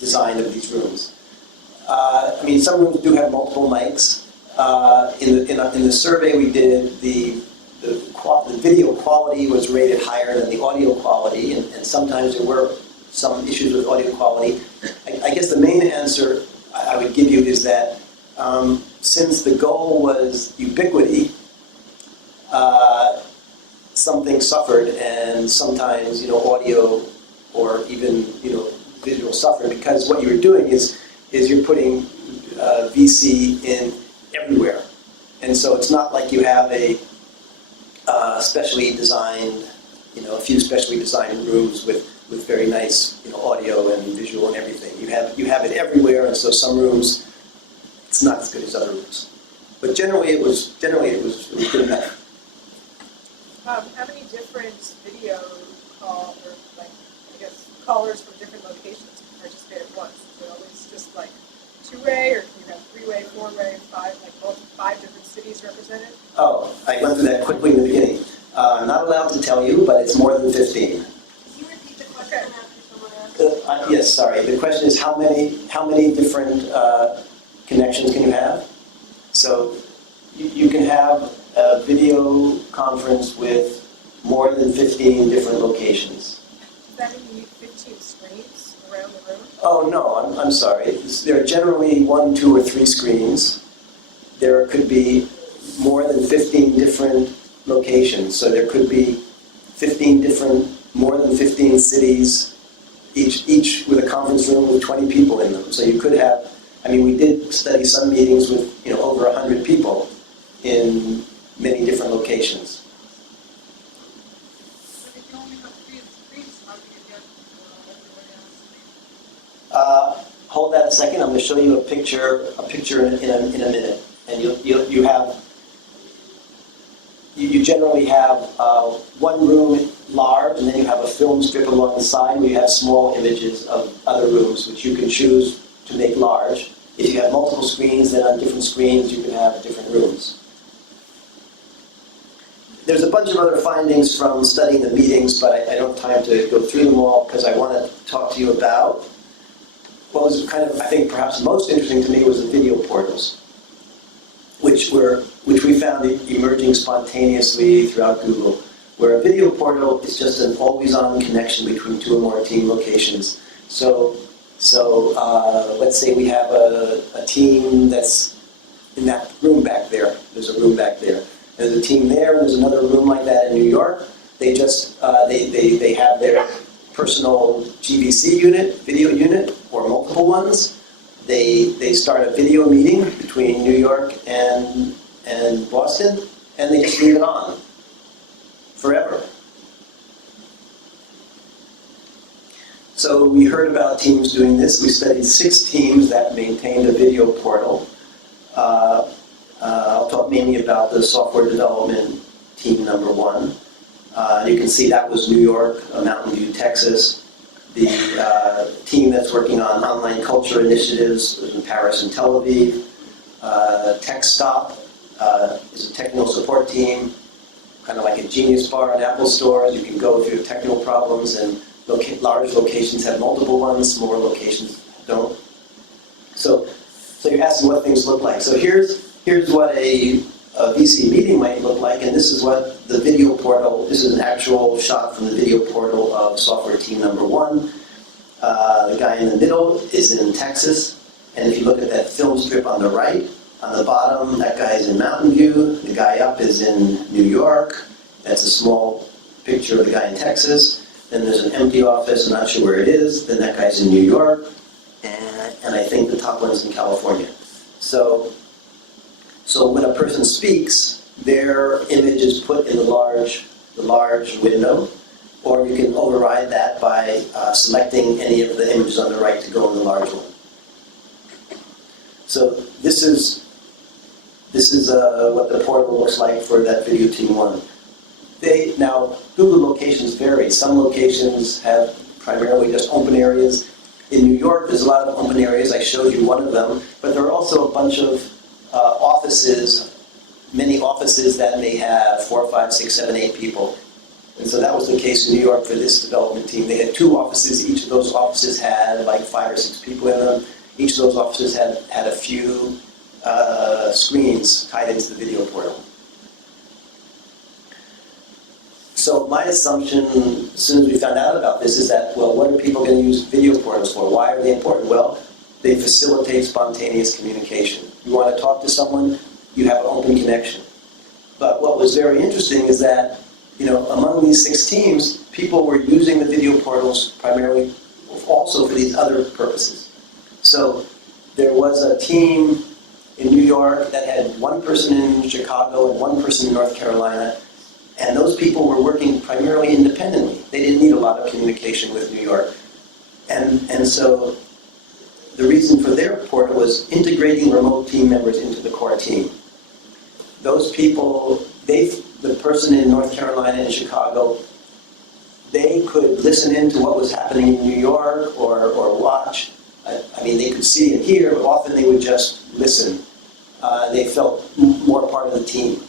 design of these rooms? Some rooms do have multiple mics. In the survey we did, the video quality was rated higher than the audio quality, and sometimes there were some issues with audio quality. I guess the main answer I would give you is that since the goal was ubiquity, something suffered, and sometimes audio or even visual suffered, because what you're doing is you're putting VC in everywhere, and so it's not like you have a specially designed, a few specially designed rooms with very nice audio and visual and everything. You have it everywhere, and so some rooms it's not as good as other rooms, but generally it was good enough. How many different video callers from different locations can participate at once? Is it always just two-way, or can you have three-way, four-way, five different cities represented? Oh, I went through that quickly in the beginning. I'm not allowed to tell you, but it's more than 15. Can you repeat the question after someone asked? Yes, sorry. The question is how many different connections can you have? So you can have a video conference with more than 15 different locations. Does that mean you need 15 screens around the room? Oh, no, I'm sorry. There are generally 1, 2, or 3 screens. There could be more than 15 different locations. So there could be more than 15 cities, each with a conference room with 20 people in them. So you could have, we did study some meetings with, over 100 people in many different locations. But if you only have 3 screens, how do you get everybody else? Hold that a second. I'm going to show you a picture in a minute, and you generally have one room large, and then you have a film strip along the side where you have small images of other rooms, which you can choose to make large. If you have multiple screens, then on different screens you can have different rooms. There's a bunch of other findings from studying the meetings, but I don't have time to go through them all because I want to talk to you about what was I think perhaps most interesting to me was the video portals, which we found emerging spontaneously throughout Google, where a video portal is just an always-on connection between 2 or more team locations. So let's say we have a team that's in that room back there. There's a room back there. There's a team there, and there's another room like that in New York. They just they have their personal GVC unit, video unit, or multiple ones. They start a video meeting between New York and Boston, and they just leave it on forever. So we heard about teams doing this. We studied 6 teams that maintained a video portal. I'll talk mainly about the software development team number 1. You can see that was New York, Mountain View, Texas. The team that's working on online culture initiatives was in Paris and Tel Aviv. TechStop is a technical support team, kind of like a Genius Bar in Apple stores. You can go if you have technical problems, and large locations have multiple ones, smaller locations don't. So you're asking what things look like. So here's what a VC meeting might look like, and this is what the video portal, this is an actual shot from the video portal of software team number 1. The guy in the middle is in Texas, and if you look at that film strip on the right, on the bottom, that guy is in Mountain View, the guy up is in New York, that's a small picture of the guy in Texas, then there's an empty office, I'm not sure where it is, then that guy's in New York, and I think the top one's in California. So when a person speaks, their image is put in the large window, or you can override that by selecting any of the images on the right to go in the large one. So this is what the portal looks like for that video team 1. Now, Google locations vary. Some locations have primarily just open areas. In New York, there's a lot of open areas. I showed you one of them, but there are also a bunch of offices, many offices that may have 4, 5, 6, 7, 8 people. And so that was the case in New York for this development team. They had 2 offices. Each of those offices had like 5 or 6 people in them. Each of those offices had a few screens tied into the video portal. So my assumption, as soon as we found out about this, is that, well, what are people going to use video portals for? Why are they important? Well, they facilitate spontaneous communication. You want to talk to someone, you have an open connection. But what was very interesting is that, among these 6 teams, people were using the video portals primarily also for these other purposes. So there was a team in New York that had 1 person in Chicago and 1 person in North Carolina, and those people were working primarily independently. They didn't need a lot of communication with New York. And so the reason for their portal was integrating remote team members into the core team. Those people, the person in North Carolina and Chicago, they could listen in to what was happening in New York or watch. They could see and hear, but often they would just listen. They felt more part of the team.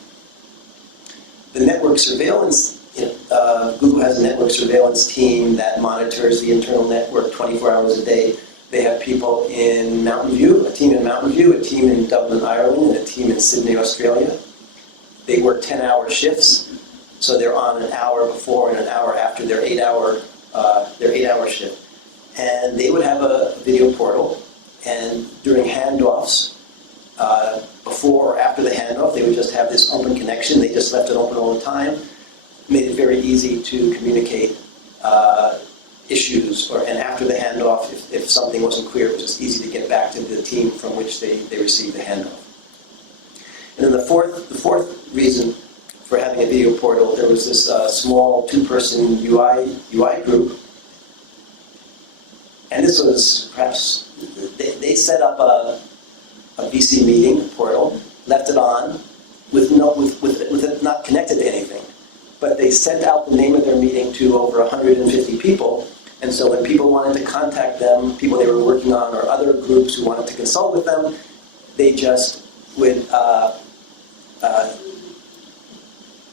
The network surveillance, Google has a network surveillance team that monitors the internal network 24 hours a day. They have people in Mountain View, a team in Mountain View, a team in Dublin, Ireland, and a team in Sydney, Australia. They work 10-hour shifts, so they're on an hour before and an hour after their 8-hour shift. And they would have a video portal, and during handoffs, before or after the handoff, they would just have this open connection. They just left it open all the time. Made it very easy to communicate issues, and after the handoff, if something wasn't clear, it was just easy to get back to the team from which they received the handoff. And then the fourth reason for having a video portal, there was this small 2-person UI group. And this was perhaps, they set up a VC meeting portal, left it on, with it not connected to anything. But they sent out the name of their meeting to over 150 people, and so when people wanted to contact them, people they were working on or other groups who wanted to consult with them, they just would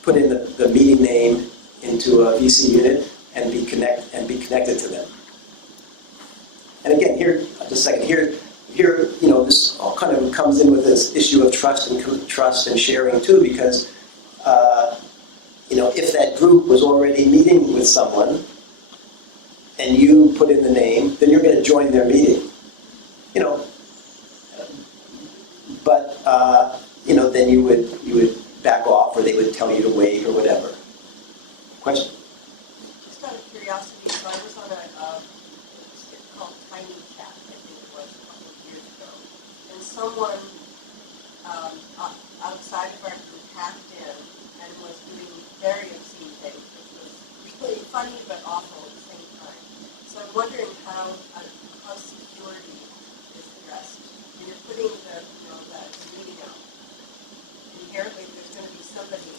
put in the meeting name into a VC unit and be connected to them. And again, here, just a second, here, this all kind of comes in with this issue of trust and sharing too, because if that group was already meeting with someone and you put in the name, then you're going to join their meeting. But then you would back off, or they would tell you to wait or whatever. Question? Just out of curiosity, so I was on a it's called Tiny Chat, I think it was, a couple of years ago, and someone outside of our group hacked in and was doing very obscene things, which was really funny but awful at the same time. So I'm wondering how security is is addressed, and you're putting the, that meeting out, inherently there's going to be somebody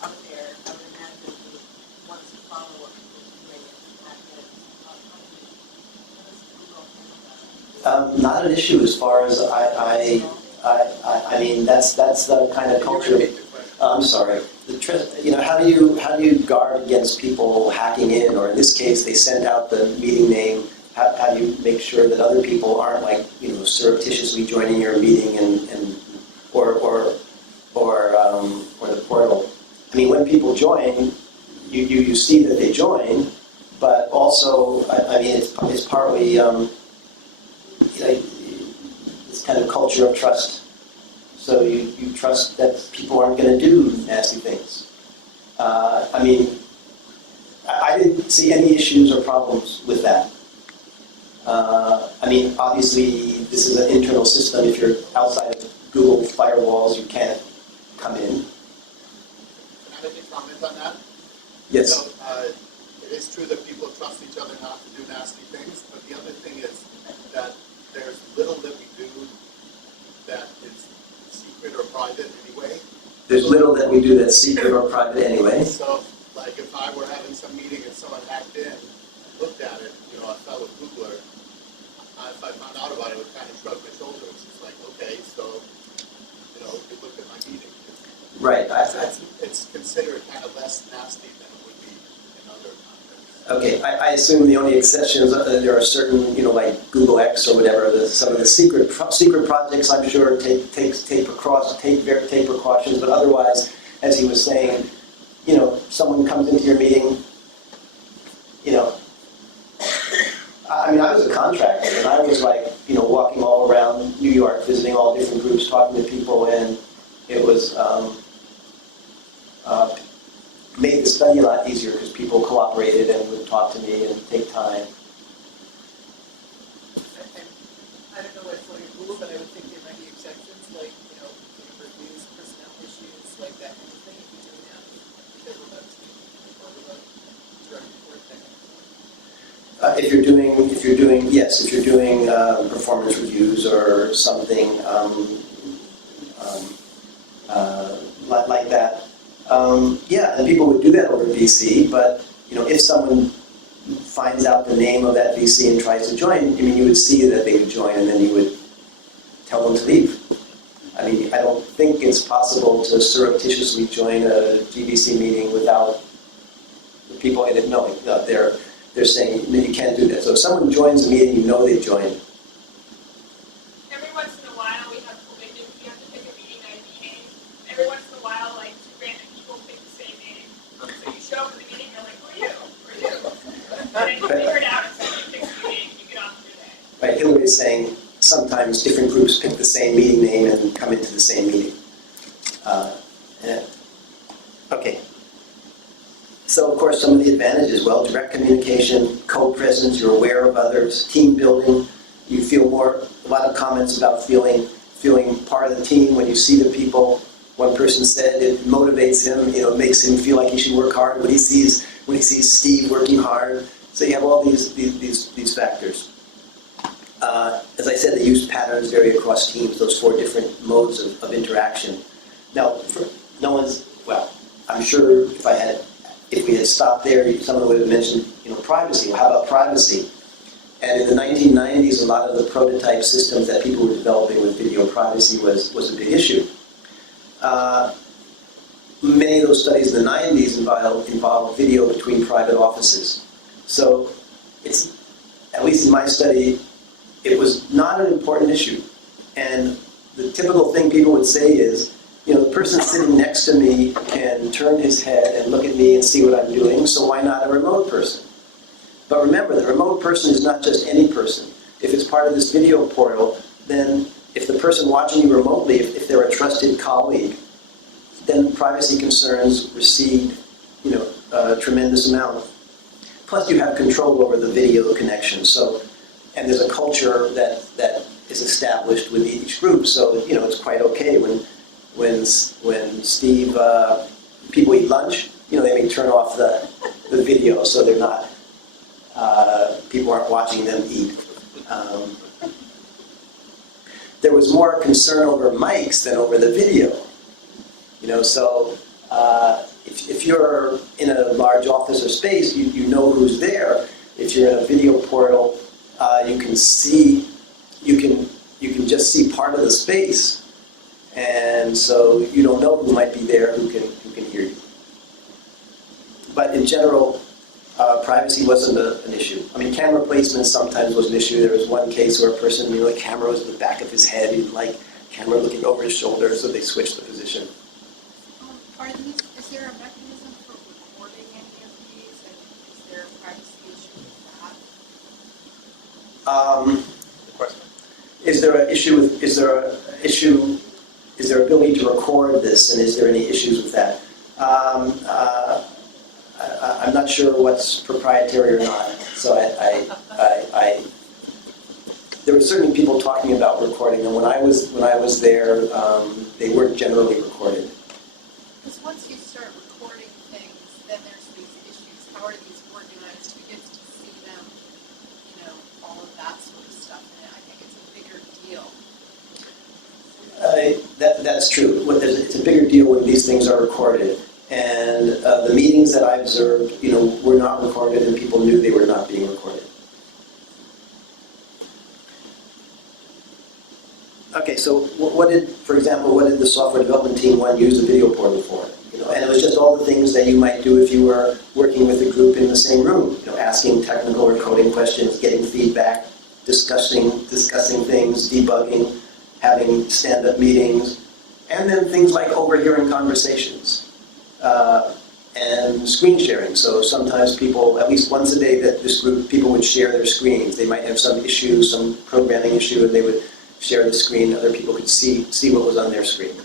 out there, I would imagine, who wants to follow what people are doing and not get how does Google handle that? Not an issue as far as I mean, that's the kind of culture. I'm sorry. How do you guard against people hacking in, or in this case, they sent out the meeting name? How do you make sure that other people aren't like surreptitiously joining your meeting or the portal? I mean, when people join, you see that they join, but also I mean it's partly this kind of culture of trust. So you trust that people aren't going to do nasty things. I mean, I didn't see any issues or problems with that. I mean, obviously, this is an internal system. If you're outside of Google firewalls, you can't come in. Can I make a comment on that? Yes. So, it is true that people trust each other not to do nasty things, but the other thing is that there's little that we do that is secret or private anyway. There's little that we do that's secret or private anyway. So, like if I were having some meeting and someone hacked in and looked at it, a fellow Googler, if I found out about it, I would kind of shrug my shoulders. It's like, okay, so, you looked at my meeting. Right. It's considered kind of less nasty than it would be in other contexts. Okay, I assume the only exceptions, there are certain, like Google X or whatever, some of the secret projects, I'm sure, take precautions, but otherwise, as he was saying, someone comes into your meeting, I mean, I was a contractor, and I was like, walking all around New York, visiting all different groups, talking to people, and it was made the study a lot easier because people cooperated and would talk to me and take time. I don't know what for your rule, but I would think there might be exceptions, like, reviews, personnel issues, like that kind of thing, if you're doing that, either remote team or remote direct report, that kind of thing. If you're doing performance reviews or something like that, and people would do that over VC, but if someone finds out the name of that VC and tries to join, I mean, you would see that they would join and then you would tell them to leave. I mean, I don't think it's possible to surreptitiously join a GVC meeting without the people in it knowing. No, they're saying, no, you can't do that. So if someone joins a meeting, they joined. Every once in a while, we have to pick a meeting ID name. Every once in a while, like 2 random people pick the same name. So you show up for the meeting, you're like, who are you? Who are you? And then you figure it out, and somebody picks the meeting, you get on with your day. Right, Hillary's saying sometimes different groups pick the same meeting name and come into the same meeting. Okay. So, of course, some of the advantages, well, direct communication, co-presence, you're aware of others, team building, you feel a lot of comments about feeling part of the team when you see the people. One person said it motivates him, it makes him feel like he should work hard when he sees Steve working hard. So you have all these factors. As I said, the use patterns vary across teams, those 4 different modes of interaction. Now, I'm sure if we had stopped there, someone would have mentioned, privacy. Well, how about privacy? And in the 1990s, a lot of the prototype systems that people were developing with video privacy was a big issue. Many of those studies in the 90s involved video between private offices. So it's, at least in my study, it was not an important issue. And the typical thing people would say is, the person sitting next to me can turn his head and look at me and see what I'm doing, so why not a remote person? But remember, the remote person is not just any person. If it's part of this video portal, then if the person watching you remotely, if they're a trusted colleague, then privacy concerns recede, a tremendous amount. Plus, you have control over the video connection. So, and there's a culture that is established with each group. So, it's quite okay when Steve, people eat lunch, they may turn off the video so they're not, people aren't watching them eat. there was more concern over mics than over the video. So if you're in a large office or space, you know who's there. If you're in a video portal, you can just see part of the space, and so you don't know who might be there who can hear you. But in general, privacy wasn't an issue. I mean, camera placement sometimes was an issue. There was one case where a person, the camera was at the back of his head. He didn't like camera looking over his shoulder, so they switched the position. Is there a mechanism for recording any of these, and is there a privacy issue with that? Question. Is there ability to record this, and is there any issues with that? I'm not sure what's proprietary or not. So there were certainly people talking about recording, and when I was there, they weren't generally recorded. Because once you start recording things, then there's these issues. How are these organized? Who gets to see them? All of that sort of stuff. And I think it's a bigger deal. That's true. It's a bigger deal when these things are recorded. And the meetings that I observed, were not recorded, and people knew they were not being recorded. Okay, so for example, what did the software development team want to use the video portal for? And it was just all the things that you might do if you were working with a group in the same room. Asking technical or coding questions, getting feedback, discussing things, debugging, having stand-up meetings, and then things like overhearing conversations. And screen sharing. So sometimes people, at least once a day, that this group, people would share their screens. They might have some issue, some programming issue, and they would share the screen. Other people could see what was on their screen.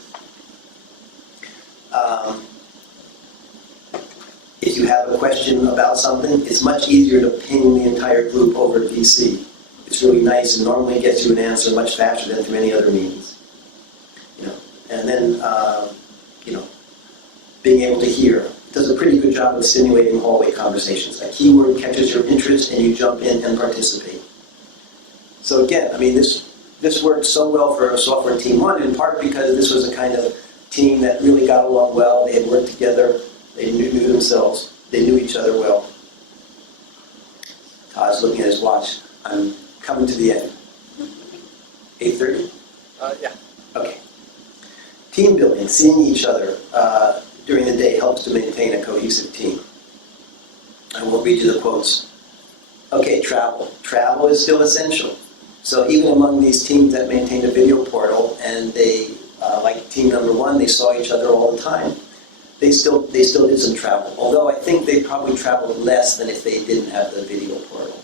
If you have a question about something, it's much easier to ping the entire group over VC. It's really nice and normally gets you an answer much faster than through any other means. And then, being able to hear. It does a pretty good job of simulating hallway conversations. A keyword catches your interest and you jump in and participate. So again, this worked so well for Software Team 1, in part because this was a kind of team that really got along well. They had worked together. They knew themselves. They knew each other well. Todd's looking at his watch. I'm coming to the end. 8:30? Yeah. Okay. Team building, seeing each other during the day helps to maintain a cohesive team. I won't read you the quotes. Okay, travel. Travel is still essential. So even among these teams that maintained a video portal, and they, like team number 1, they saw each other all the time, they still did some travel. Although I think they probably traveled less than if they didn't have the video portal.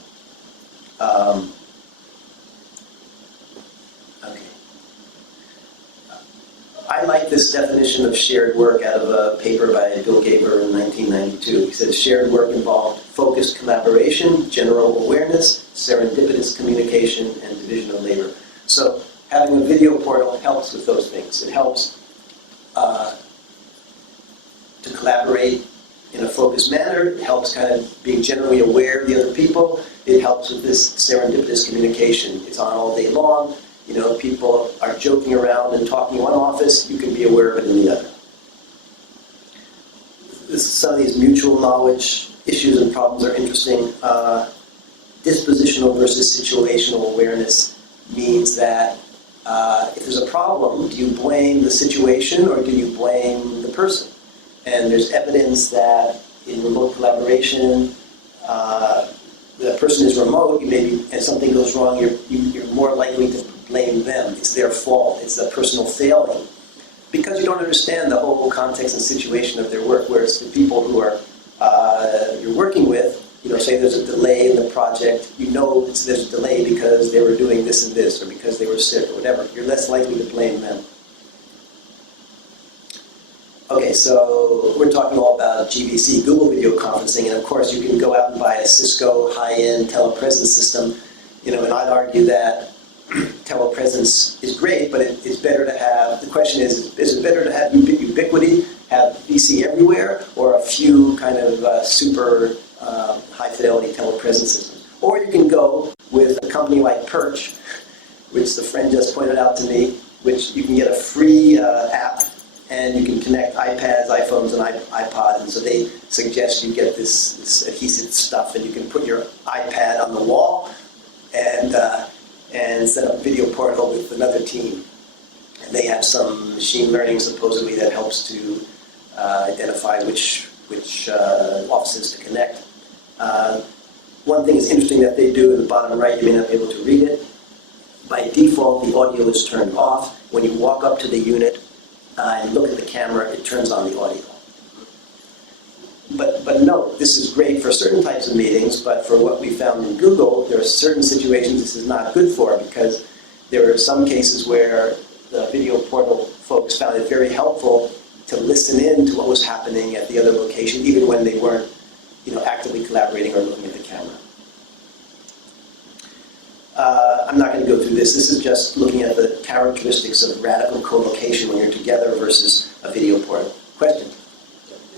I like this definition of shared work out of a paper by Bill Gaber in 1992. He says shared work involved focused collaboration, general awareness, serendipitous communication, and division of labor. So having a video portal helps with those things. It helps to collaborate in a focused manner. It helps kind of being generally aware of the other people. It helps with this serendipitous communication. It's on all day long. People are joking around and talking in one office, you can be aware of it in the other. Some of these mutual knowledge issues and problems are interesting. Dispositional versus situational awareness means that if there's a problem, do you blame the situation or do you blame the person? And there's evidence that in remote collaboration, the person is remote, and something goes wrong, you're more likely to blame them. It's their fault. It's a personal failing. Because you don't understand the whole context and situation of their work, whereas the people who are you're working with, say there's a delay in the project, there's a delay because they were doing this and this, or because they were sick, or whatever. You're less likely to blame them. Okay, so we're talking all about GVC, Google Video Conferencing, and of course you can go out and buy a Cisco high-end telepresence system, and I'd argue that telepresence is great, but it's better to have, the question is it better to have ubiquity, have VC everywhere, or a few kind of super high-fidelity telepresence systems? Or you can go with a company like Perch which the friend just pointed out to me, which you can get a free app, and you can connect iPads, iPhones, and iPod, and so they suggest you get this adhesive stuff, and you can put your iPad on the wall and set up a video portal with another team. And they have some machine learning supposedly that helps to identify which offices to connect. One thing is interesting that they do in the bottom right, you may not be able to read it. By default, the audio is turned off. When you walk up to the unit and look at the camera, it turns on the audio. But no, this is great for certain types of meetings, but for what we found in Google, there are certain situations this is not good for, because there are some cases where the video portal folks found it very helpful to listen in to what was happening at the other location, even when they weren't, actively collaborating or looking at the camera. I'm not going to go through this. This is just looking at the characteristics of radical co-location when you're together versus a video portal. Question? Do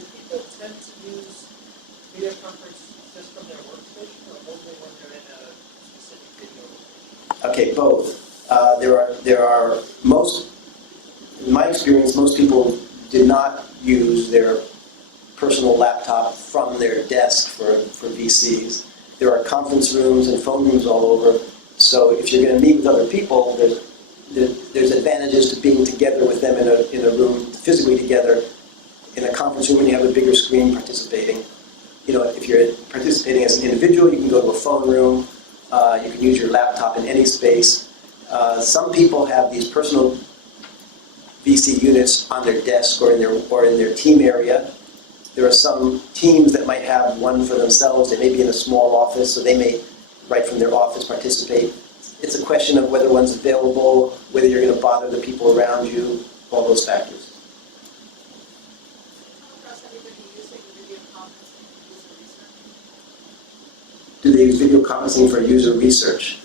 people tend to use video conference just from their workstation, or only when they're in a specific video location? Okay, both. There are most, in my experience, most people did not use their personal laptop from their desk for VCs. There are conference rooms and phone rooms all over. So if you're going to meet with other people, there's advantages to being together with them in a room, physically together. In a conference room, when you have a bigger screen participating. If you're participating as an individual, you can go to a phone room. You can use your laptop in any space. Some people have these personal VC units on their desk or in their team area. There are some teams that might have one for themselves. They may be in a small office, so they may, right from their office, participate. It's a question of whether one's available, whether you're going to bother the people around you, all those factors. Do they use video conferencing for user research?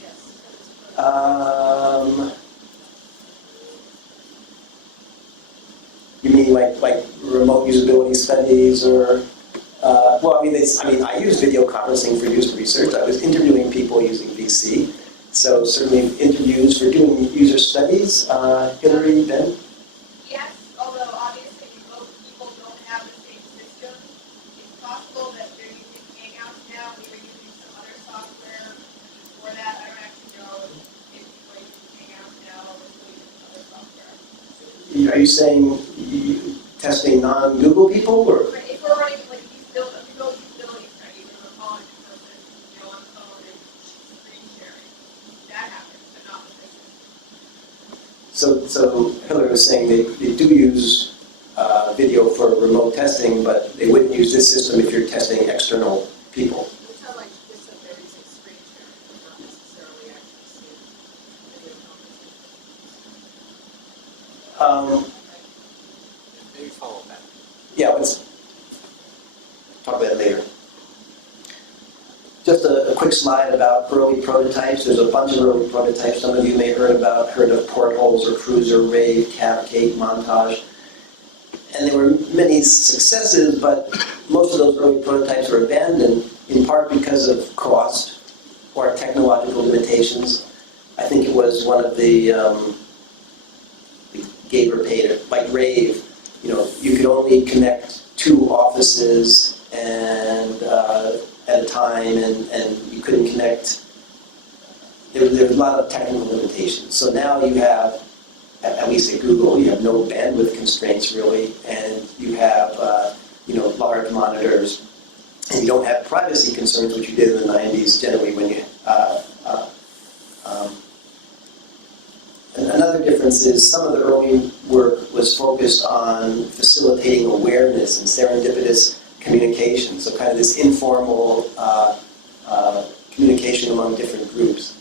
You mean like remote usability studies, or? I use video conferencing for user research. I was interviewing people using VC, so certainly interviews for doing user studies. Hillary, Ben? Yes, although obviously most people don't have the same system. It's possible that they're using Hangouts now. We were using some other software before that. I don't actually know if people are using Hangouts now or we're still using other software. Are you saying testing non-Google people, or? If we're running like usability studies and we're calling the person, on the phone and screen sharing, that happens, but not with this. So Hillary was saying they do use video for remote testing, but they wouldn't use this system if you're testing external people. It sounds like just that they're using screen sharing, but not necessarily actually seeing video conferencing. Maybe follow that. Yeah, let's talk about it later. Just a quick slide about early prototypes. There's a bunch of early prototypes. Some of you may heard of Portholes or Cruiser, Rave, Cavcade, Montage. And there were many successes, but most of those early prototypes were abandoned, in part because of cost or technological limitations. I think it was one of the gave or paid, like Rave. You could only connect 2 offices and at a time, and you couldn't connect. There was a lot of technical limitations. So now you have, at least at Google, you have no bandwidth constraints really, and you have large monitors, and you don't have privacy concerns, which you did in the 90s generally when you. And another difference is some of the early work was focused on facilitating awareness and serendipitous communication, so kind of this informal communication among different groups,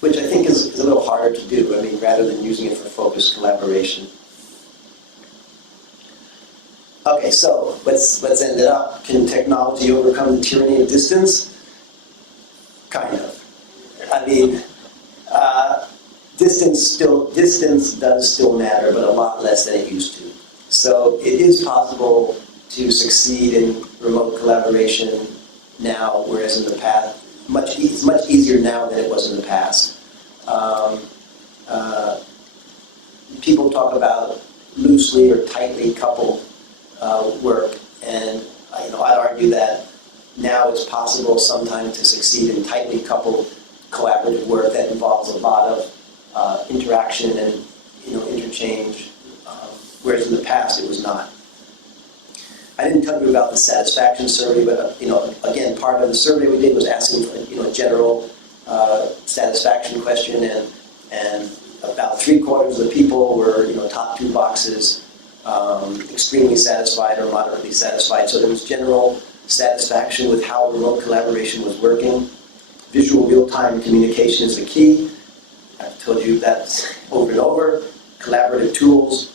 which I think is a little harder to do, rather than using it for focused collaboration. Okay, so let's end it up. Can technology overcome the tyranny of distance? Kind of. Distance does still matter, but a lot less than it used to. So it is possible to succeed in remote collaboration now, whereas in the past, it's much easier now than it was in the past. people talk about loosely or tightly coupled work, and I'd argue that now it's possible sometimes to succeed in tightly coupled collaborative work that involves a lot of interaction and interchange, whereas in the past it was not. I didn't tell you about the satisfaction survey, but again, part of the survey we did was asking for a general satisfaction question, and about 3/4 of the people were top 2 boxes, extremely satisfied or moderately satisfied. So there was general satisfaction with how remote collaboration was working. Visual real-time communication is the key. I've told you that over and over. Collaborative tools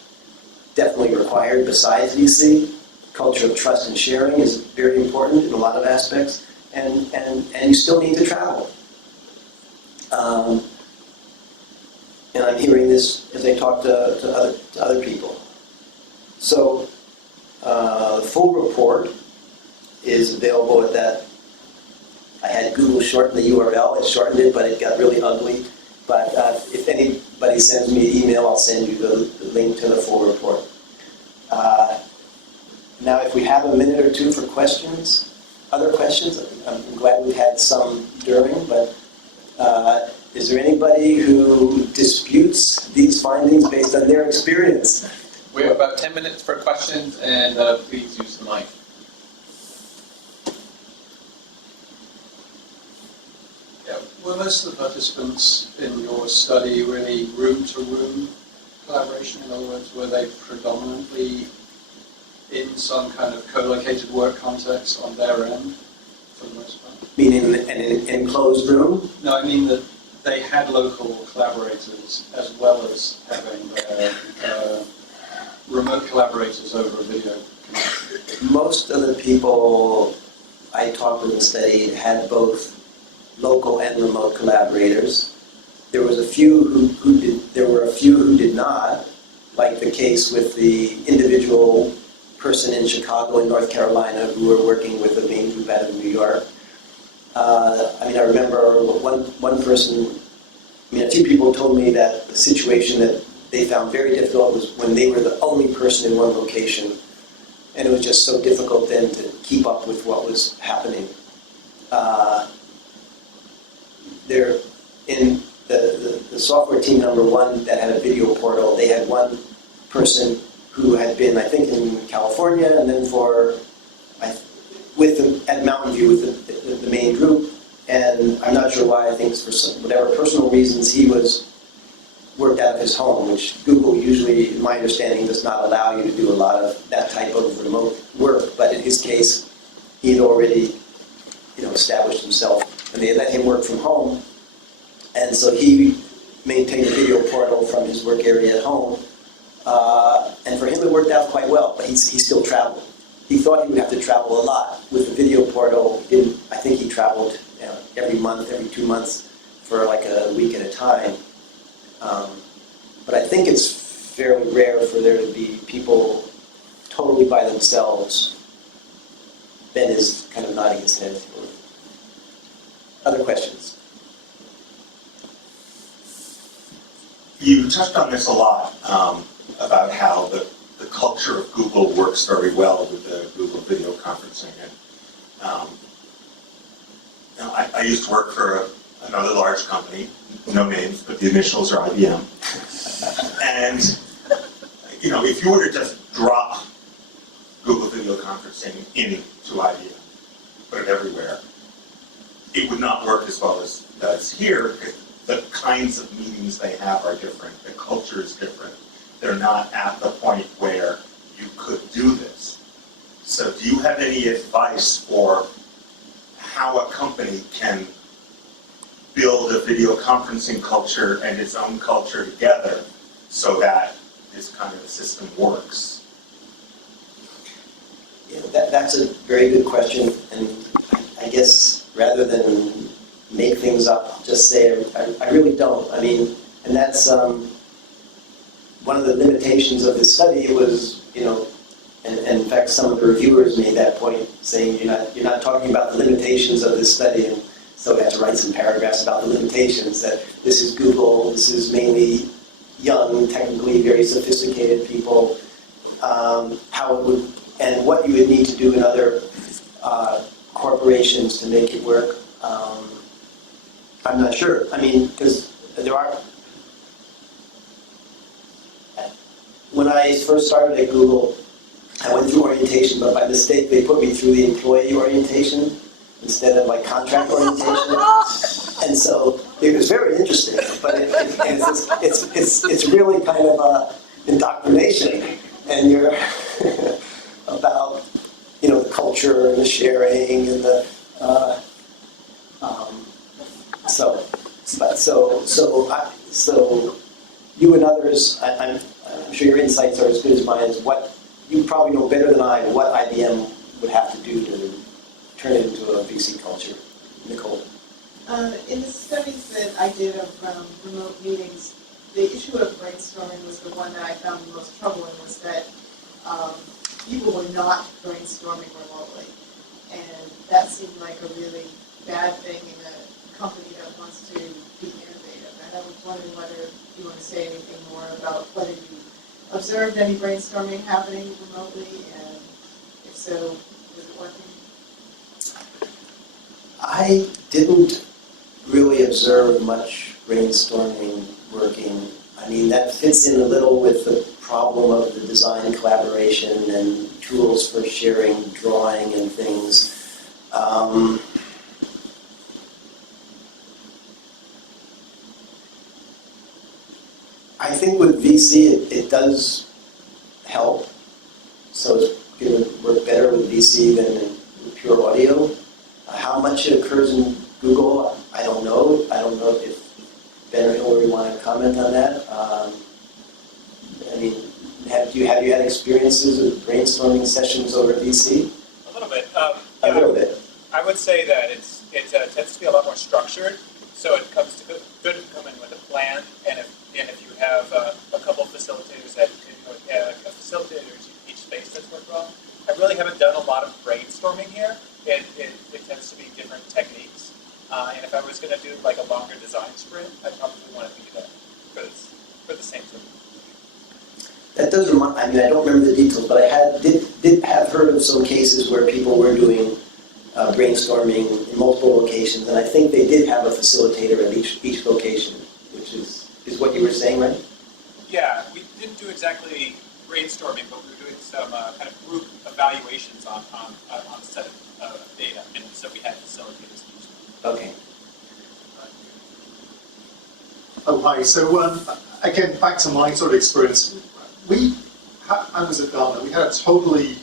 definitely required besides VC. Culture of trust and sharing is very important in a lot of aspects, and you still need to travel. And I'm hearing this as I talk to other people. So the full report is available at that. I had Google shorten the URL. It shortened it, but it got really ugly. But if anybody sends me an email, I'll send you the link to the full report. Now, if we have a minute or two for questions, other questions, I'm glad we've had some during, but is there anybody who disputes these findings based on their experience? We have about 10 minutes for questions, and please use the mic. Yeah, were most of the participants in your study really room-to-room collaboration? In other words, were they predominantly in some kind of co-located work context on their end, for the most part? Meaning in an enclosed room? No, I mean that they had local collaborators as well as having their remote collaborators over a video connection. Most of the people I talked with in the study had both local and remote collaborators. There was a few who did. There were a few who did not, like the case with the individual person in Chicago and North Carolina who were working with the main group out of New York. I remember one person. A few people told me that the situation that they found very difficult was when they were the only person in one location, and it was just so difficult then to keep up with what was happening. There, in the software team number 1 that had a video portal, they had one person who had been, I think, in California, and then at Mountain View with the main group. And I'm not sure why. I think for whatever personal reasons, he was worked out of his home, which Google usually, in my understanding, does not allow you to do a lot of that type of remote work. But in his case, he had already, established himself, and they let him work from home. And so he maintained a video portal from his work area at home. And for him, it worked out quite well. But he still traveled. He thought he would have to travel a lot with the video portal. I think he traveled every month, every 2 months for like a week at a time. But I think it's fairly rare for there to be people totally by themselves. Ben is kind of nodding his head. Other questions? You touched on this a lot, about how the culture of Google works very well with the Google video conferencing. And I used to work for another large company, no names, but the initials are IBM. And if you were to just drop Google video conferencing into IBM, put it everywhere, it would not work as well as it does here, because the kinds of meetings they have are different, the culture is different. They're not at the point where you could do this. So do you have any advice for how a company can build a video conferencing culture and its own culture together so that this kind of a system works? That's a very good question, and I guess rather than make things up, I'll just say I really don't. And that's one of the limitations of this study was, and in fact some of the reviewers made that point, saying you're not talking about the limitations of this study, and So we had to write some paragraphs about the limitations, that this is Google, this is mainly young, technically very sophisticated people, how it would, and what you would need to do in other corporations to make it work. I'm not sure. I mean, because there are, when I first started at Google, I went through orientation, but by mistake they put me through the employee orientation instead of like contract orientation. And so it was very interesting, but it's really kind of indoctrination, and you're about, you know, the culture and the sharing and the so you and others, I'm sure your insights are as good as mine. Is what you probably know better than I what IBM would have to do to turn it into a VC culture. Nicole. In the studies that I did of remote meetings, the issue of brainstorming was the one that I found the most troubling, was that people were not brainstorming remotely. And that seemed like a really bad thing in a company that wants to be innovative. And I was wondering whether you want to say anything more about whether you observed any brainstorming happening remotely, and if so, was it working? I didn't really observe much brainstorming working. I mean, that fits in a little with the problem of the design collaboration and tools for sharing drawing and things. I think with VC it does help, so it's going to work better with VC than in pure audio. How much it occurs in Google, I don't know. I don't know if Ben or Hillary want to comment on that. I mean, have you had experiences with brainstorming sessions over VC? A little bit. A little bit. I would say that it tends to be a lot more structured, so it comes to good to come in with a plan, and if you have a couple facilitators that a facilitator each space that's worked well. I really haven't done a lot of brainstorming here. It tends to be different techniques, and if I was going to do like a longer design sprint, I probably want to do that for the same thing. That does remind. I mean, I don't remember the details, but I did have heard of some cases where people were doing brainstorming in multiple locations, and I think they did have a facilitator at each location, which is what you were saying, right? Yeah, we didn't do exactly brainstorming, but we were doing some kind of group evaluations on a set of data, and so we had facilitators each. Okay. Oh, hi. So, again, back to my sort of experience. I was at Gondola. We had a totally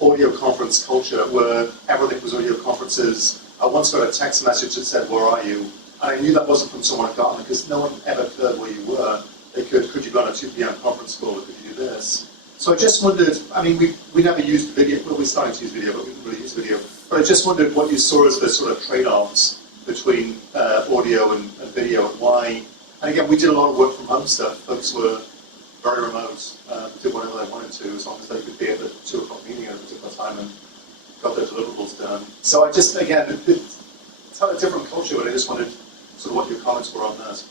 audio conference culture where everything was audio conferences. I once got a text message that said, "Where are you?" And I knew that wasn't from someone at Gondola because no one ever heard where you were. They could you go on a 2 p.m. conference call, or could you do this? So I just wondered, I mean, we never used video. Well, we're starting to use video, but we didn't really use video. But I just wondered what you saw as the sort of trade-offs between audio and video, and why. And again, we did a lot of work from home stuff. Folks were very remote, did whatever they wanted to, as long as they could be at the 2 o'clock meeting at a particular time and got their deliverables done. So I just, again, it's had a different culture, but I just wondered sort of what your comments were on that.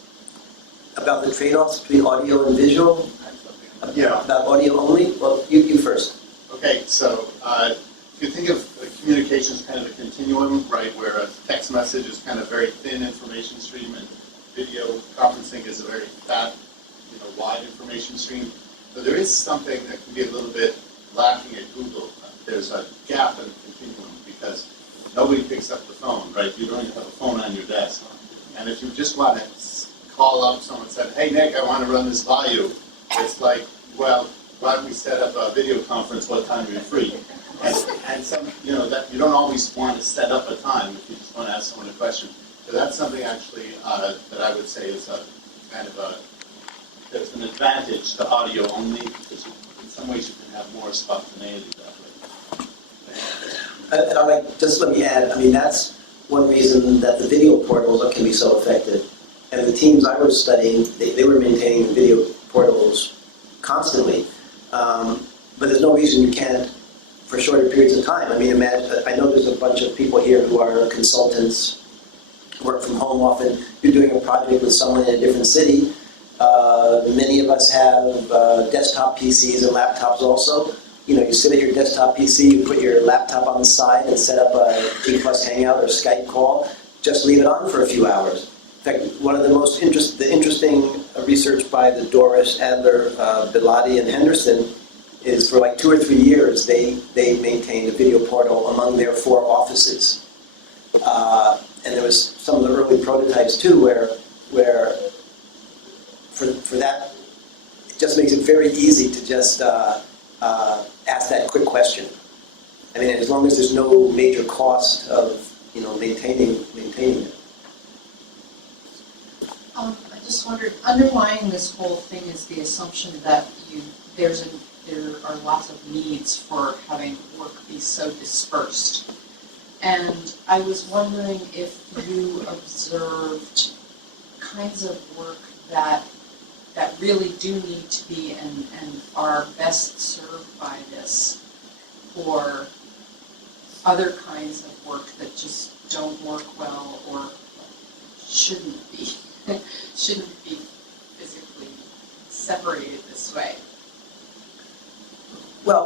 About the trade-offs between audio and visual? Yeah. About audio only? Well, you first. Okay, so if you think of communication as kind of a continuum, right, where a text message is kind of very thin information stream and video conferencing is a very fat, wide information stream. So there is something that can be a little bit lacking at Google. There's a gap in the continuum because nobody picks up the phone, right? You don't even have a phone on your desk. And if you just want to call up someone and say, "Hey Nick, I want to run this by you," it's like, well, why don't we set up a video conference? What time are you free? And some, that you don't always want to set up a time if you just want to ask someone a question. So that's something actually that I would say is a kind of there's an advantage to audio only because in some ways you can have more spontaneity that way. And just let me add, I mean, that's one reason that the video portals can be so effective. And the teams I was studying, they were maintaining video portals constantly. But there's no reason you can't for shorter periods of time. I mean, imagine, I know there's a bunch of people here who are consultants work from home. Often you're doing a project with someone in a different city. Many of us have desktop PCs and laptops also. You know, you sit at your desktop PC, you put your laptop on the side and set up a G+ Hangout or Skype call. Just leave it on for a few hours. In fact, one of the most interesting research by the Doris, Adler, Bilotti, and Henderson is for like 2 or 3 years they maintained a video portal among their 4 offices. And there was some of the early prototypes too where for that, it just makes it very easy to just ask that quick question. I mean, as long as there's no major cost of, you know, maintaining it. I just wondered, underlying this whole thing is the assumption that there are lots of needs for having work be so dispersed. And I was wondering if you observed kinds of work that really do need to be and are best served by this, or other kinds of work that just don't work well or shouldn't be physically separated this way. Well,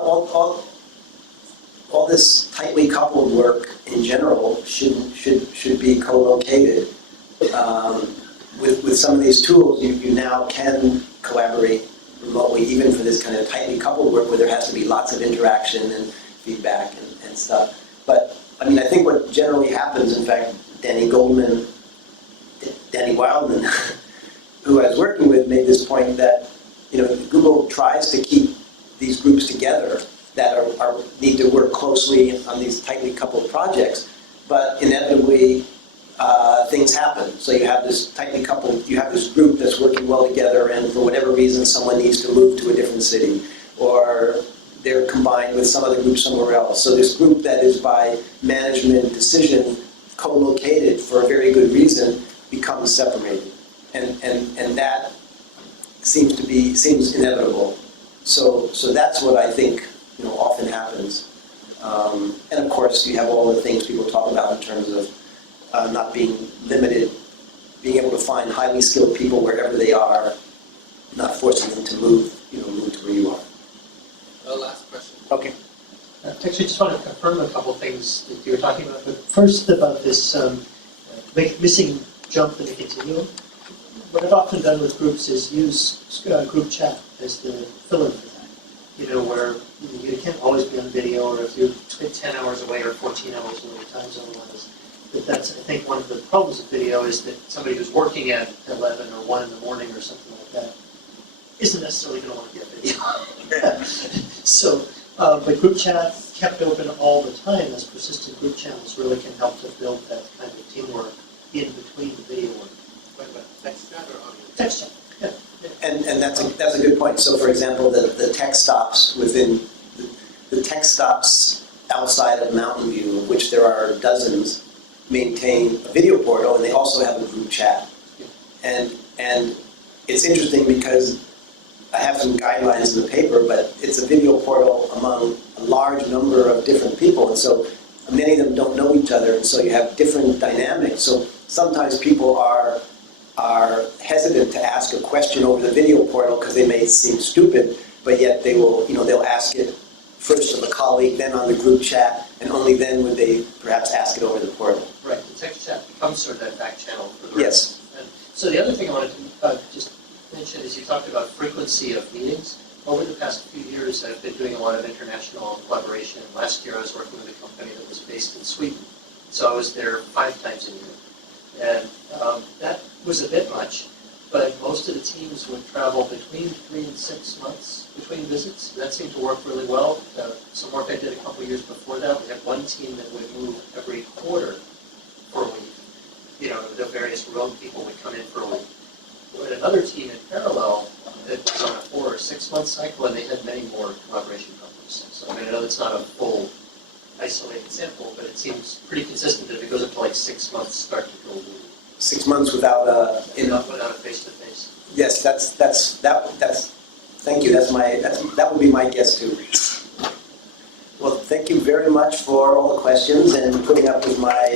all this tightly coupled work in general should be co-located. With some of these tools, you now can collaborate remotely, even for this kind of tightly coupled work where there has to be lots of interaction and feedback and stuff. But I mean, I think what generally happens, in fact, Danny Wildman, who I was working with, made this point that, you know, Google tries to keep these groups together that need to work closely on these tightly coupled projects, but inevitably things happen. So you have this tightly coupled, you have this group that's working well together, and for whatever reason someone needs to move to a different city, or they're combined with some other group somewhere else. So this group that is by management decision co-located for a very good reason becomes separated. And that seems inevitable. So that's what I think, you know, often happens. And of course you have all the things people talk about in terms of not being limited, being able to find highly skilled people wherever they are, not forcing them to move to where you are. Last question. Okay. Actually, just want to confirm a couple of things that you were talking about. But first, about this missing jump in the continuum. What I've often done with groups is use group chat as the fill-in for that. You know, where you can't always be on video, or if you're 10 hours away or 14 hours away, time zone-wise. But that's, I think, one of the problems with video is that somebody who's working at 11 or 1 in the morning or something like that isn't necessarily going to want to get video. So, but group chat kept open all the time as persistent group channels really can help to build that kind of teamwork in between the video work. Text chat or audio? Text chat, yeah. And that's a good point. So for example, the tech stops within the tech stops outside of Mountain View, of which there are dozens, maintain a video portal, and they also have a group chat. And it's interesting because I have some guidelines in the paper, but it's a video portal among a large number of different people, and so many of them don't know each other, and so you have different dynamics. So sometimes people are hesitant to ask a question over the video portal because they may seem stupid, but yet they will, they'll ask it first of a colleague, then on the group chat, and only then would they perhaps ask it over the portal. Right, the text chat becomes sort of that back channel for the Yes. rest. And so the other thing I wanted to just mention is you talked about frequency of meetings. Over the past few years, I've been doing a lot of international collaboration. Last year, I was working with a company that was based in Sweden. So I was there 5 times a year. And that was a bit much, but most of the teams would travel between 3 and 6 months between visits. That seemed to work really well. Some work I did a couple years before that, we had one team that would move every quarter for a week. The various remote people would come in for a week. We had another team in parallel that was on a 4 or 6 month cycle, and they had many more collaboration problems. So I know that's not a full isolated sample, but it seems pretty consistent that if it goes up to like 6 months, start to go 6 months without a face-to-face. Yes, that's thank you. That would be my guess too. Well, thank you very much for all the questions and putting up with my